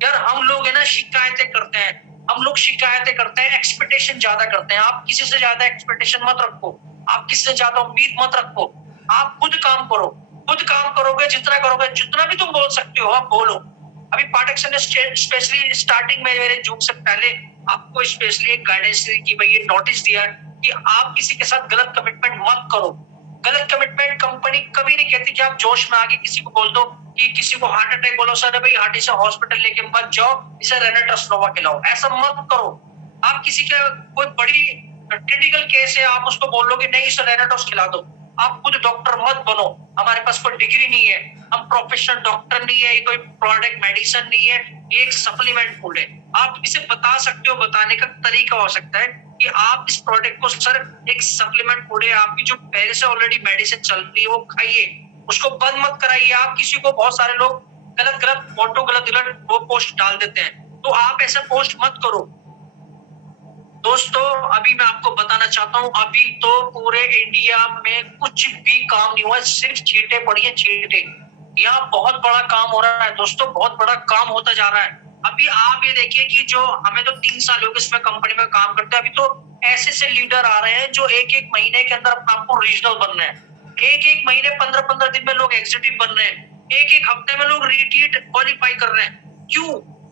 यार हम लोग है ना शिकायतें करते हैं, हम लोग शिकायतें करते हैं, एक्सपेक्टेशन ज्यादा करते हैं। आप किसी से ज्यादा एक्सपेक्टेशन मत रखो, आप किसी से ज्यादा उम्मीद मत रखो। आप खुद काम करो, खुद काम करोगे, जितना करोगे, जितना भी तुम बोल सकते हो आप बोलो। अभी पाठक सर ने स्पेशली स्टार्टिंग में मेरे जूम से पहले आपको स्पेशली एक गाइडेंस दी कि भाई ये नोटिस दिया कि आप किसी के साथ गलत कमिटमेंट मत करो। गलत कमिटमेंट कंपनी कभी नहीं कहती कि आप जोश में आके किसी को बोल दो कि किसी को हार्ट अटैक बोलो, सर भाई हार्ट से हॉस्पिटल लेके मत जाओ, इसे रेनेटस नोवा खिलाओ, ऐसा मत करो। आप किसी का कोई बड़ी क्रिटिकल केस है, आप उसको बोल लो कि नहीं इसे रेनेटोस खिला दो। आप खुद डॉक्टर मत बनो, हमारे पास कोई डिग्री नहीं है, हम प्रोफेशनल डॉक्टर नहीं है, ये कोई प्रोडक्ट मेडिसिन नहीं है, ये एक सप्लीमेंट फूड है। आप इसे बता सकते हो, बताने का तरीका हो सकता है कि आप इस प्रोडक्ट को सर एक सप्लीमेंट फूड है, आपकी जो पहले से ऑलरेडी मेडिसिन चल रही है वो खाइए, उसको बंद मत कराइए। आप किसी को, बहुत सारे लोग गलत गलत फोटो, गलत गलत वो पोस्ट डाल देते हैं, तो आप ऐसे पोस्ट मत करो। दोस्तों अभी मैं आपको बताना चाहता हूँ, अभी तो पूरे इंडिया में कुछ भी काम नहीं हुआ, सिर्फ चीटें पड़ी है, चीटें। यहाँ बहुत बड़ा काम हो रहा है दोस्तों, बहुत बड़ा काम होता जा रहा है। अभी आप ये देखिए कि जो हमें तो 3 साल हो गए इसमें कंपनी में काम करते हैं, अभी तो ऐसे से लीडर आ रहे हैं जो एक एक महीने के अंदर अपना आपको रीजनल बन रहे हैं, एक एक महीने 15-15 दिन में लोग एग्जीक्यूटिव बन रहे हैं, एक एक हफ्ते में लोग रिट्रीट क्वालिफाई कर रहे हैं। क्यों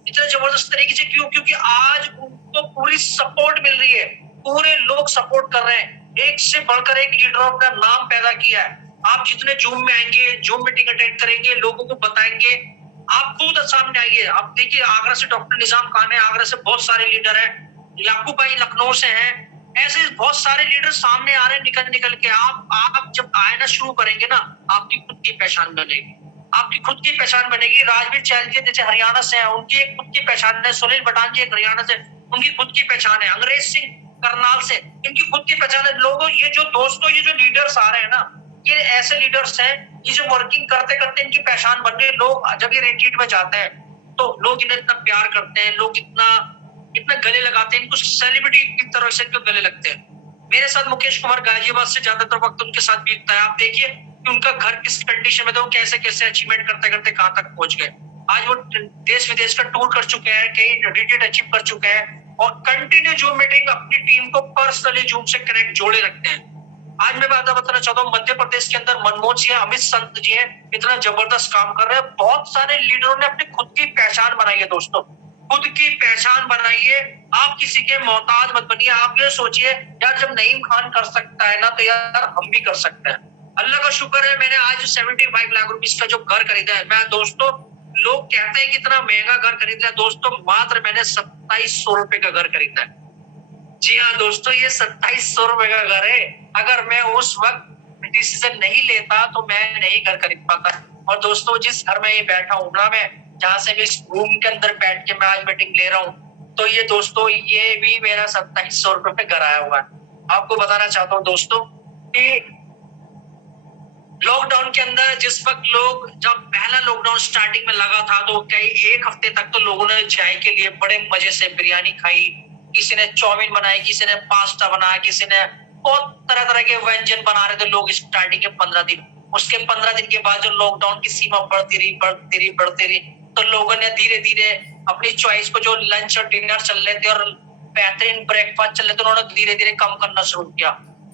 इतना जबरदस्त तरीके से? क्यों? क्योंकि आज उनको पूरी सपोर्ट मिल रही है, पूरे लोग सपोर्ट कर रहे हैं, एक से बढ़कर एक लीडर अपना नाम पैदा किया है। आप जितने जूम में आएंगे, जूम मीटिंग अटेंड करेंगे, लोगों को बताएंगे, आप खुद सामने आइए। आप देखिए आगरा से डॉक्टर निजाम खान है, आगरा से बहुत सारे लीडर हैं, याकूब भाई लखनऊ से हैं, ऐसे बहुत सारे लीडर सामने आ रहे हैं निकल निकल के। आप जब आना शुरू करेंगे ना, आपकी खुद की पहचान बनेगी, आपकी खुद की पहचान बनेगी। राजवीर चैल जी जैसे हरियाणा से हैं, उनकी एक खुद की पहचान है। सुनील बटान जी एक हरियाणा से, उनकी खुद की पहचान है। अंग्रेज सिंह करनाल से, इनकी खुद की पहचान है। लोगों ये जो दोस्तों, ये जो लीडर्स आ रहे हैं ना, ये ऐसे लीडर्स हैं, ये जो वर्किंग करते करते इनकी पहचान बन गई। लोग जब ये रिट्रीट में जाते हैं तो लोग इन्हें इतना प्यार करते हैं, लोग इतना इतना गले लगाते हैं, इनको सेलिब्रिटी की तरह से इनको गले लगते हैं। मेरे साथ मुकेश कुमार गाजियाबाद से ज्यादातर वक्त उनके साथ बीतता है। आप देखिए कि उनका घर किस कंडीशन में था, वो कैसे कैसे अचीवमेंट करते करते कहां तक पहुंच गए। आज वो देश विदेश का टूर कर चुके हैं, कई रिट्रीट अचीव कर चुके हैं, और कंटिन्यू जूम मीटिंग अपनी टीम को पर्सनली जूम से कनेक्ट जोड़े रखते हैं। आज मैं बात बताना चाहता हूँ, मध्य प्रदेश के अंदर मनमोहन सिंह, अमित संत जी हैं, इतना जबरदस्त काम कर रहे हैं। बहुत सारे लीडरों ने अपनी खुद की पहचान बनाई है दोस्तों, खुद की पहचान बनाइए। आप किसी के मोहताज मत बनिए। आप ये सोचिए यार, जब नईम खान कर सकता है ना, तो यार हम भी कर सकते हैं। अल्लाह का शुक्र है, मैंने आज 75 लाख रुपीस का जो घर खरीदा है, मैं दोस्तों, लोग कहते हैं कि इतना महंगा घर खरीदा है, दोस्तों मात्र मैंने 2700 रुपए का घर खरीदा है। जी हाँ दोस्तों, ये 2700 रुपए का घर है। अगर मैं उस वक्त डिसीजन नहीं लेता तो मैं नहीं घर खरीद पाता। और दोस्तों जिस घर में ये बैठा हूँ ना, मैं जहाँ से भी इस रूम के अंदर बैठ के मैं आज मीटिंग ले रहा हूँ, तो ये दोस्तों ये भी मेरा 2700 रुपए पे घर आया हुआ है। आपको बताना चाहता हूँ दोस्तों कि लॉकडाउन के अंदर जिस वक्त लोग, जब पहला लॉकडाउन स्टार्टिंग में लगा था तो कई एक हफ्ते तक तो लोगों ने चाय के लिए बड़े मजे से बिरयानी खाई, किसी ने चाउमीन बनाई, किसी ने पास्ता बनाया, किसी ने बहुत तरह तरह के व्यंजन बना रहे थे लोग स्टार्टिंग के 15 दिन। उसके 15 दिन के बाद जो लॉकडाउन की सीमा बढ़ती रही तो लोगों ने धीरे धीरे अपनी चॉइस को, जो लंच और डिनर चल रहे थे और बेहतरीन ब्रेकफास्ट चल रहे थे, उन्होंने धीरे धीरे कम करना शुरू किया।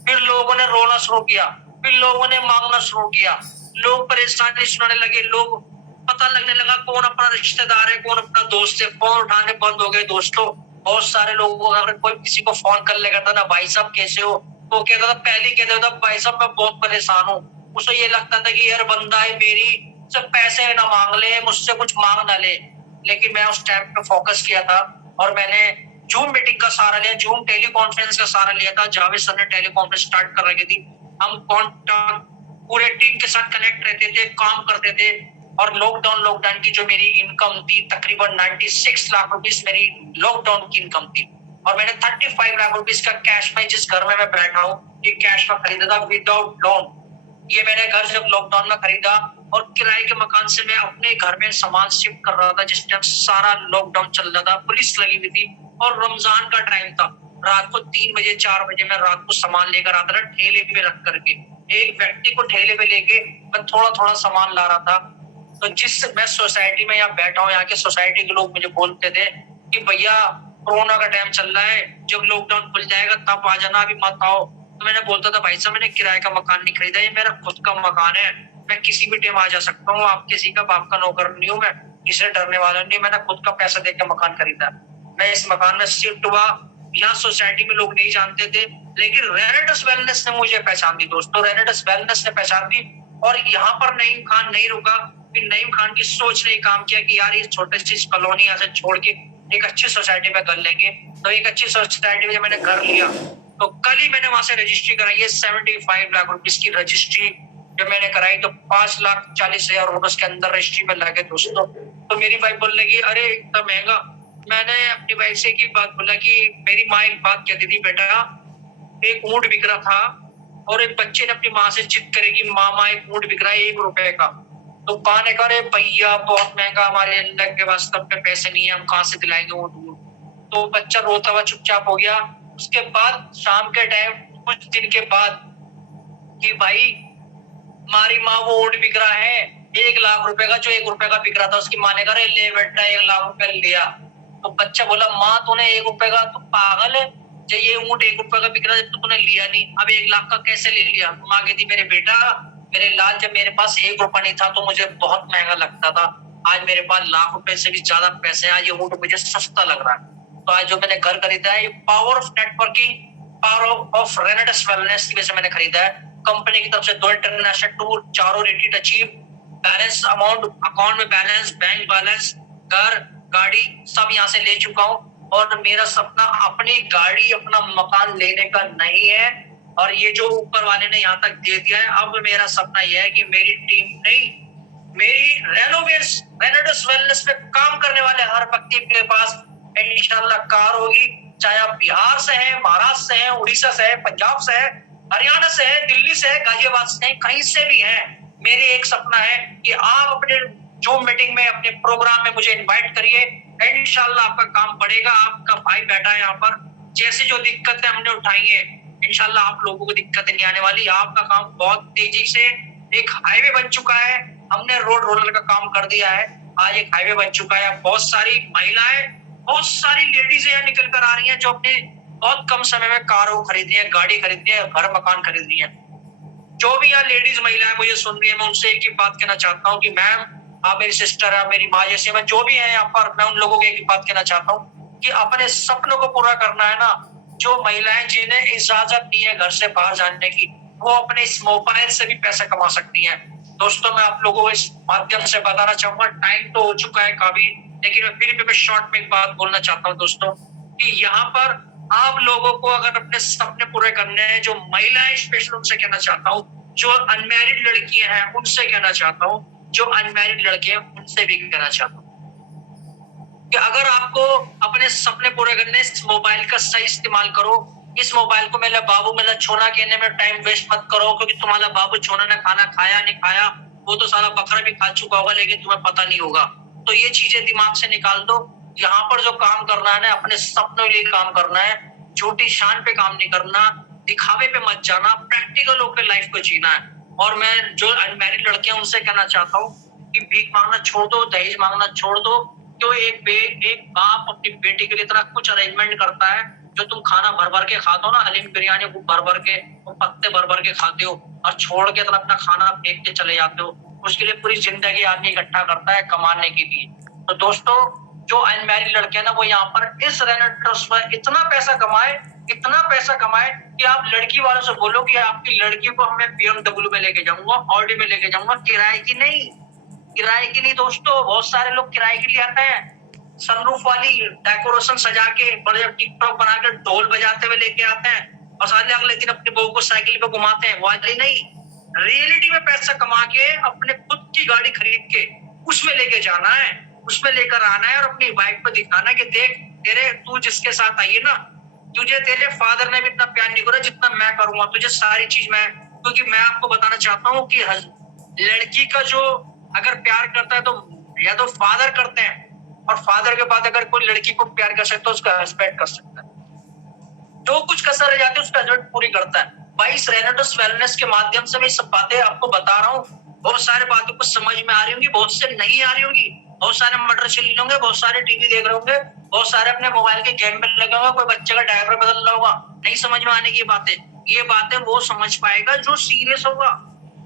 फिर लोगों ने रोना शुरू किया, फिर लोगों ने मांगना शुरू किया, लोग परेशानी सुनाने लगे, लोग पता लगने लगा कौन अपना रिश्तेदार है, कौन अपना दोस्त है। फोन उठाने बंद हो गए दोस्तों। बहुत सारे लोगों को अगर कोई किसी को फोन कर लेगा था ना, भाई साहब कैसे हो, तो कहता था, पहले कहता था भाई साहब मैं बहुत परेशान हूँ। उसे ये लगता था कि यार बंदा है, मेरी सिर्फ पैसे ना मांग ले, मुझसे कुछ मांग ना ले। लेकिन मैं उस टाइम पे फोकस किया था और मैंने जूम मीटिंग का सहारा लिया, जूम टेली कॉन्फ्रेंस का सहारा लिया था। जावेद सर ने टेली कॉन्फ्रेंस स्टार्ट कर रखी थी। हम कॉन्टैक्ट पूरे टीम के साथ कनेक्ट रहते थे, काम करते थे। और लॉकडाउन की जो मेरी इनकम थी, तकरीबन 96 लाख रुपीस मेरी लॉकडाउन की इनकम थी। और मैंने 35 लाख रुपीस का कैश में, जिस घर में मैं बैठा हूँ, ये कैश में खरीदा था विदाउट लोन। ये मैंने घर जब लॉकडाउन में खरीदा और किराए के मकान से मैं अपने घर में सामान शिफ्ट कर रहा था, जिस टाइम सारा लॉकडाउन चल रहा था, पुलिस लगी हुई थी और रमजान का टाइम था। रात को 3 बजे 4 बजे मैं रात को सामान लेकर आता था, ठेले पे रख करके। एक व्यक्ति को ठेले पे लेके मैं थोड़ा थोड़ा सामान ला रहा था। तो जिस मैं सोसाइटी में यहाँ बैठा हूँ, यहाँ के सोसाइटी के लोग मुझे बोलते थे कि भैया कोरोना का टाइम चल रहा है, जब लॉकडाउन खुल जाएगा तब आ जाना, अभी मत आओ। तो मैंने बोलता था, भाई साहब मैंने किराए का मकान नहीं खरीदा, ये मेरा खुद का मकान है, मैं किसी भी टाइम आ जा सकता हूँ, आप किसी का बाप का नौकर नहीं हूँ, मैं किसी से डरने वाला नहीं, मैंने खुद का पैसा देकर मकान खरीदा। मैं इस मकान में शिफ्ट हुआ। यहाँ सोसाइटी में लोग नहीं जानते थे, लेकिन रेनेडस वेलनेस ने मुझे पहचान दी दोस्तों, रेनेडस वेलनेस ने पहचान दी। और यहाँ पर नईम खान नहीं रुका। फिर नईम खान की सोच ने काम किया कि यार ये छोटे सी कॉलोनी यहाँ से छोड़ के एक अच्छी सोसाइटी में कर लेंगे। तो एक अच्छी सोसाइटी में मैंने घर लिया। तो कल ही मैंने वहां से रजिस्ट्री कराई है, 75 लाख रुपीस की रजिस्ट्री जब मैंने कराई तो 5,40,000 रुपए के अंदर रजिस्ट्री में लगे दोस्तों। तो मेरी वाइफ बोलने लगी, अरे इतना महंगा। मैंने अपनी वाइफ से एक बात बोला कि मेरी माँ एक बात कहती थी, बेटा एक ऊंट बिक रहा था और एक बच्चे ने अपनी माँ से जिद करे कि मामा एक ऊंट बिक रहा है 1 रुपए का। तो माँ ने कहा, अरे भैया बहुत महंगा, हमारे अल्लाह के वास्ते पे पैसे नहीं है, हम कहाँ से दिलाएंगे ऊंट। तो बच्चा रोता हुआ चुपचाप हो गया। उसके बाद शाम के टाइम कुछ दिन के बाद कि भाई हमारी माँ वो ऊंट बिक रहा है 1 लाख रुपए का, जो 1 रुपए का बिक रहा था। उसकी माँ ने कहा, ले बेटा 1 लाख रुपए लिया। तो बच्चा बोला, माँ तूने 1 रुपए का, तू पागल है, जब ये ऊंट 1 रुपए का बिक रहा है तो तूने लिया नहीं, अब 1 लाख का कैसे ले लिया। तो माँ कहती, मेरे बेटा, मेरे लाल, जब मेरे पास 1 रुपया नहीं था तो मुझे बहुत महंगा लगता था, आज मेरे पास लाख रुपए से भी ज्यादा पैसे हैं, आज ये ऊंट मुझे सस्ता लग रहा है। तो आज जो मैंने घर खरीदा है, power of networking, power of Renatus wellness की वजह से मैंने खरीदा है। कंपनी की तरफ से 2 international tour, 4 rated achieve, balance amount, account में बैलेंस, बैंक बैलेंस, घर, गाड़ी सब यहाँ से ले चुका हूँ। और मेरा सपना अपनी गाड़ी, अपना मकान लेने का नहीं है। और ये जो ऊपर वाले ने यहाँ तक दे दिया है, अब मेरा सपना यह है कि मेरी टीम नहीं, मेरी रेनेडस वेलनेस पे काम करने वाले हर व्यक्ति के पास इंशाल्लाह कार होगी, चाहे आप बिहार से हैं, महाराष्ट्र से हैं, उड़ीसा से हैं, पंजाब से हैं, हरियाणा से है, दिल्ली से है, गाजियाबाद से है, कहीं से भी है। मेरी एक सपना है कि आप अपने जूम मीटिंग में, अपने प्रोग्राम में मुझे इनवाइट करिए, इंशाल्लाह आपका काम बढ़ेगा। आपका भाई बैठा है यहाँ पर, जैसे जो दिक्कतें हमने उठाई है, इंशाल्लाह आप लोगों को दिक्कतें नहीं आने वाली। आपका काम बहुत तेजी से, एक हाईवे बन चुका है, हमने रोड रोलर का काम कर दिया है, आज एक हाईवे बन चुका है। बहुत सारी महिलाएं, बहुत सारी लेडीज यहाँ निकल कर आ रही हैं, जो अपने बहुत कम समय में कारों खरीद रही है, गाड़ी खरीद रही है, घर मकान खरीद रही है। जो भी यहाँ लेडीज महिलाएं मुझे सुन रही है, मैं उनसे एक ही बात कहना चाहता हूँ कि मैम, आप मेरी सिस्टर है, मेरी माँ जैसी, मैं जो भी है यहाँ पर, मैं उन लोगों को एक ही बात कहना चाहता हूँ कि अपने सपनों को पूरा करना है ना। जो महिलाएं जिन्हें इजाजत नहीं है घर से बाहर जाने की, वो अपने इस मोबाइल से भी पैसा कमा सकती हैं। दोस्तों, मैं आप लोगों को इस माध्यम से बताना चाहूंगा, टाइम तो हो चुका है काफी, लेकिन फिर भी शॉर्ट में एक बात बोलना चाहता हूँ दोस्तों, कि यहाँ पर आप लोगों को अगर अपने सपने पूरे करने हैं, जो महिलाएं स्पेशल, उनसे कहना चाहता हूँ, जो अनमैरिड लड़कियां हैं उनसे कहना चाहता हूँ, जो अनमैरिड लड़के हैं उनसे भी कहना चाहता हूँ कि अगर आपको अपने सपने पूरे करने, इस मोबाइल का सही इस्तेमाल करो। इस मोबाइल को मेरा बाबू मेरा छोना कहने में टाइम वेस्ट मत करो, क्योंकि तुम्हारा बाबू छोना ने खाना खाया नहीं खाया, वो तो सारा बकरा भी खा चुका होगा, लेकिन तुम्हें पता नहीं होगा। तो ये चीजें दिमाग से निकाल दो। यहाँ पर जो काम करना है ना, अपने सपनों के लिए काम करना है, झूठी शान पे काम नहीं करना, दिखावे पे मत जाना, प्रैक्टिकल होकर लाइफ को जीना है। और मैं जो अनमैरिड लड़कियां उनसे कहना चाहता हूँ कि भीख मांगना छोड़ दो, दहेज मांगना छोड़ दो। क्यों एक बाप अपनी बेटी के लिए इतना कुछ अरेंजमेंट करता है, जो तुम खाना भर भर के खाते हो ना, हलीम बिरयानी को भर भर के, वो पत्ते भर भर के खाते हो और छोड़ के इतना अपना खाना फेंक के चले जाते हो। उसके लिए पूरी जिंदगी आदमी इकट्ठा करता है कमाने के लिए। तो दोस्तों, जो अनमैरिड लड़के हैं ना, वो यहाँ पर इस रेनेट ट्रस्ट में इतना पैसा कमाए कि आप लड़की वालों से बोलो कि आपकी लड़की को मैं BMW में लेके जाऊंगा, ऑडी में लेके जाऊंगा, किराए की नहीं दोस्तों। बहुत सारे लोग किराए के लिए आते हैं, सनरूफ वाली डेकोरेशन सजा के, बड़े टिकटॉक बना के ढोल बजाते हुए लेके आते हैं और साले अगले दिन अपनी बहू को साइकिल पे घुमाते हैं। वाली नहीं, रियलिटी में पैसा कमा के अपने खुद की गाड़ी खरीद के उसमें लेके जाना है, उसमें लेकर आना है और अपनी वाइफ को दिखाना है कि देख तेरे, तू जिसके साथ आई है ना, तुझे तेरे फादर ने भी इतना प्यार नहीं करा जितना मैं करूंगा तुझे, सारी चीज मैं। क्योंकि मैं आपको बताना चाहता हूँ कि लड़की का जो अगर प्यार करता है तो या तो फादर करते हैं, और फादर के बाद अगर कोई लड़की को प्यार कर सकता है, उसका हस्बैंड कर सकता है। जो कुछ कसर रह जाती है उसका हस्बैंड पूरी करता है। भाई, इस रेनेटस वेलनेस के माध्यम से मैं सब बातें आपको बता रहा हूँ। बहुत सारी बातें कुछ समझ में आ रही होंगी, बहुत से नहीं आ रही होंगी। बहुत सारे मटर चिल्ली होंगे, बहुत सारे टीवी देख रहे होंगे, बहुत सारे अपने मोबाइल के गेम में लगे होंगे, कोई बच्चे का डायपर बदल रहा होगा। नहीं समझ में आने की बातें, ये बातें वो समझ पाएगा जो सीरियस होगा।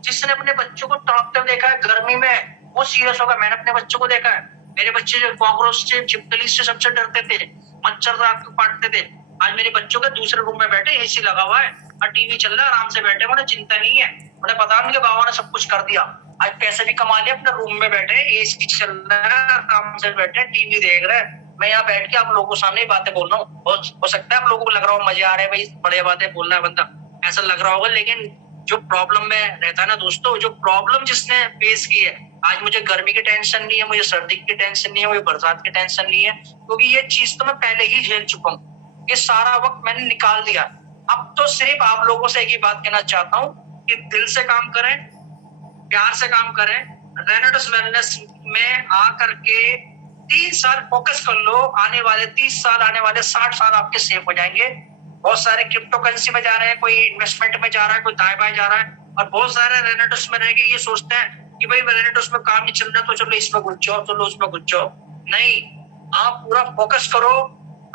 जिसने अपने बच्चों को तड़पते देखा है गर्मी में, वो सीरियस होगा। मैंने अपने बच्चों को देखा है, मेरे बच्चे जो कॉकरोच से, छिपकली से सबसे डरते थे, मच्छर रात को काटते थे। आज मेरे बच्चों के दूसरे रूम में बैठे, एसी लगा हुआ है और टीवी चल रहा है, आराम से बैठे, उन्हें चिंता नहीं है। उन्हें पता नहीं कि बाबा ने सब कुछ कर दिया। आज पैसे भी कमा लिया, अपने रूम में बैठे, एसी चल रहा है, आराम से बैठे, टीवी देख रहे हैं। मैं यहाँ बैठ के आप लोगों के सामने बातें बोल रहा हूँ। हो सकता है आप लोगों को लग रहा हो मजे आ रहे हैं, भाई बढ़िया बातें बोल रहा है बंदा, ऐसा लग रहा होगा। लेकिन जो प्रॉब्लम में रहता है ना दोस्तों, जो प्रॉब्लम जिसने फेस की है, आज मुझे गर्मी की टेंशन नहीं है, मुझे सर्दी की टेंशन नहीं है, मुझे बरसात की टेंशन नहीं है, क्योंकि ये चीज तो मैं पहले ही झेल चुका हूँ। ये सारा वक्त मैंने निकाल दिया। अब तो सिर्फ आप लोगों से एक ही बात कहना चाहता हूँ कि दिल से काम करें, प्यार से काम करें। रेनेटस वेलनेस में आकर के 3 साल फोकस कर लो, आने वाले 30 साल, आने वाले 60 साल आपके सेफ हो जाएंगे। बहुत सारे क्रिप्टो करेंसी में जा रहे हैं, कोई इन्वेस्टमेंट में जा रहा है, कोई दाएं बाएं जा रहा है, और बहुत सारे रेनेटस में रह के ये सोचते हैं कि भाई रेनेटस में काम नहीं चल रहा तो चलो इसमें घुस जाओ, चलो उसमें घुस जाओ। नहीं, आप पूरा फोकस करो।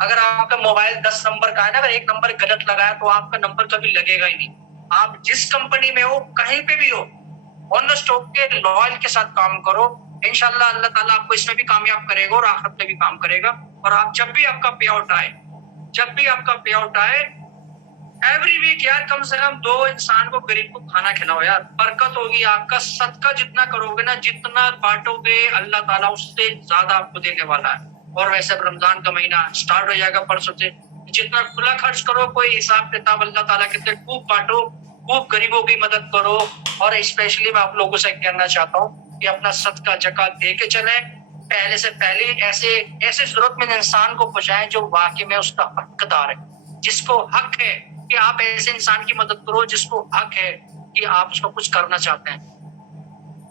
अगर आपका मोबाइल 10 नंबर का है ना, अगर एक नंबर गलत लगाया तो आपका नंबर कभी लगेगा ही नहीं। आप जिस कंपनी में हो, कहीं पे भी हो, ऑन द स्टॉप के लॉयल के साथ काम करो। इंशाल्लाह अल्लाह ताला आपको इसमें भी कामयाब करेगा और आखिरत में भी काम करेगा। और आप जब भी आपका पे आउट आए, एवरी वीक यार कम से कम 2 इंसान को, गरीब को खाना खिलाओ यार, बरकत होगी। आपका सदका जितना करोगे ना, जितना बांटोगे, अल्लाह ताला उससे ज्यादा आपको देने वाला है। और वैसे रमजान का महीना स्टार्ट हो जाएगा परसों से, जितना खुला खर्च करो, कोई हिसाब किताब अल्लाह ताला कहते, खूब बांटो, खूब गरीबों की मदद करो। और स्पेशली मैं आप लोगों से कहना चाहता हूँ कि अपना सदका ज़कात दे के चले। पहले से पहले ऐसे जरूरतमंद इंसान को पहुंचाएं जो वाकई में उसका हकदार है, जिसको हक है कि आप ऐसे इंसान की मदद करो जिसको हक है कि आप उसको कुछ करना चाहते हैं।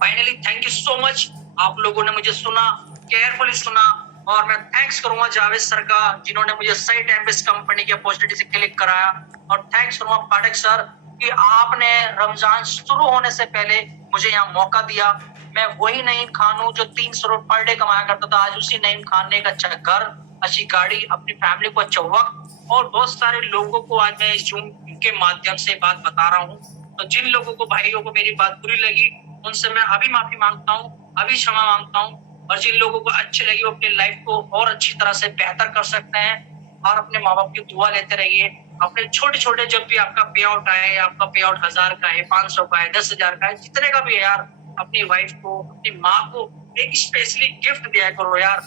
Finally thank you so much, आप लोगों ने मुझे सुना, केयरफुली सुना। और मैं थैंक्स करूंगा जावेद सर का, जिन्होंने मुझे सही टाइम पे इस कंपनी की अपॉर्चुनिटी से क्लिक कराया। और थैंक्स करूंगा पाठक सर कि आपने रमजान शुरू होने से पहले मुझे यहाँ मौका दिया। मैं वही नईम खान हूँ जो 300 रुपये पर डे कमाया करता था। आज उसी नईम खान ने एक अच्छा घर, अच्छी गाड़ी, अपनी फैमिली को अच्छा वक्त, और बहुत सारे लोगों को आज मैं इस जूम के माध्यम से बात बता रहा हूँ। तो जिन लोगों को, भाइयों को मेरी बात बुरी लगी, उनसे मैं अभी माफी मांगता हूँ, अभी क्षमा मांगता हूँ। और जिन लोगों को अच्छी लगी वो अपनी लाइफ को और अच्छी तरह से बेहतर कर सकते हैं। और अपने माँ बाप की दुआ लेते रहिए। अपने छोटे छोटे, जब भी आपका पे आउट आए, आपका पे आउट 1000 का है, 500 का है, 10,000 का है, जितने का भी है यार, अपनी वाइफ को, अपनी माँ को एक स्पेशली गिफ्ट दिया करो यार।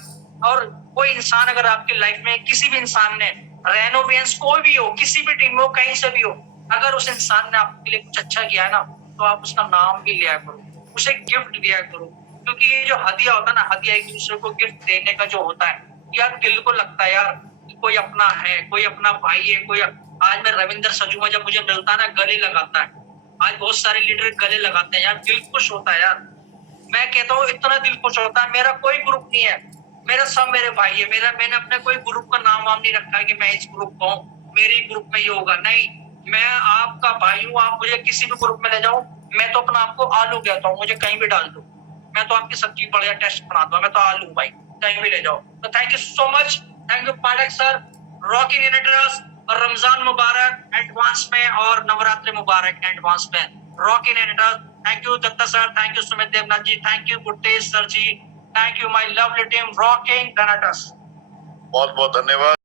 और कोई इंसान अगर आपकी लाइफ में, किसी भी इंसान ने, रेनोवेंस कोई भी हो, किसी भी टीम में हो, कहीं से भी हो, अगर उस इंसान ने आपके लिए कुछ अच्छा किया है ना, तो आप उसका नाम भी लिया करो, उसे गिफ्ट दिया करो। क्योंकि ये जो हदिया होता है ना, हदिया एक दूसरे को गिफ्ट देने का जो होता है यार, दिल को लगता है यार, कोई अपना है, कोई अपना भाई है, कोई आज मैं रविंद्र सजूमा जब मुझे मिलता है ना, गले लगाता है। आज बहुत सारे लीडर गले लगाते हैं यार, दिल खुश होता है यार। मैं कहता हूँ इतना दिल खुश होता है। मेरा कोई ग्रुप नहीं है, मेरा सब मेरे भाई है। मैंने अपने कोई ग्रुप का नाम वाम नहीं रखा है कि मैं इस ग्रुप का हूँ, मेरे ग्रुप में ये होगा, नहीं। मैं आपका भाई हूँ, आप मुझे किसी भी ग्रुप में ले जाओ, मैं तो अपना आपको आलू कहता हूँ, मुझे कहीं भी डाल दो, मैं तो आपकी सब्जी बढ़िया टेस्ट बनाता हूँ, मैं तो आलू भाई, कहीं भी ले जाओ। तो thank you so much, thank you Pathak sir, rocking in address, और रमजान मुबारक एडवांस में, और नवरात्रि मुबारक एडवांस में, rocking in address. Thank you Datta sir, thank you Sumit Devnath ji, thank you Guttesh sir ji, thank you my lovely team rocking Karnataka. बहुत बहुत धन्यवाद।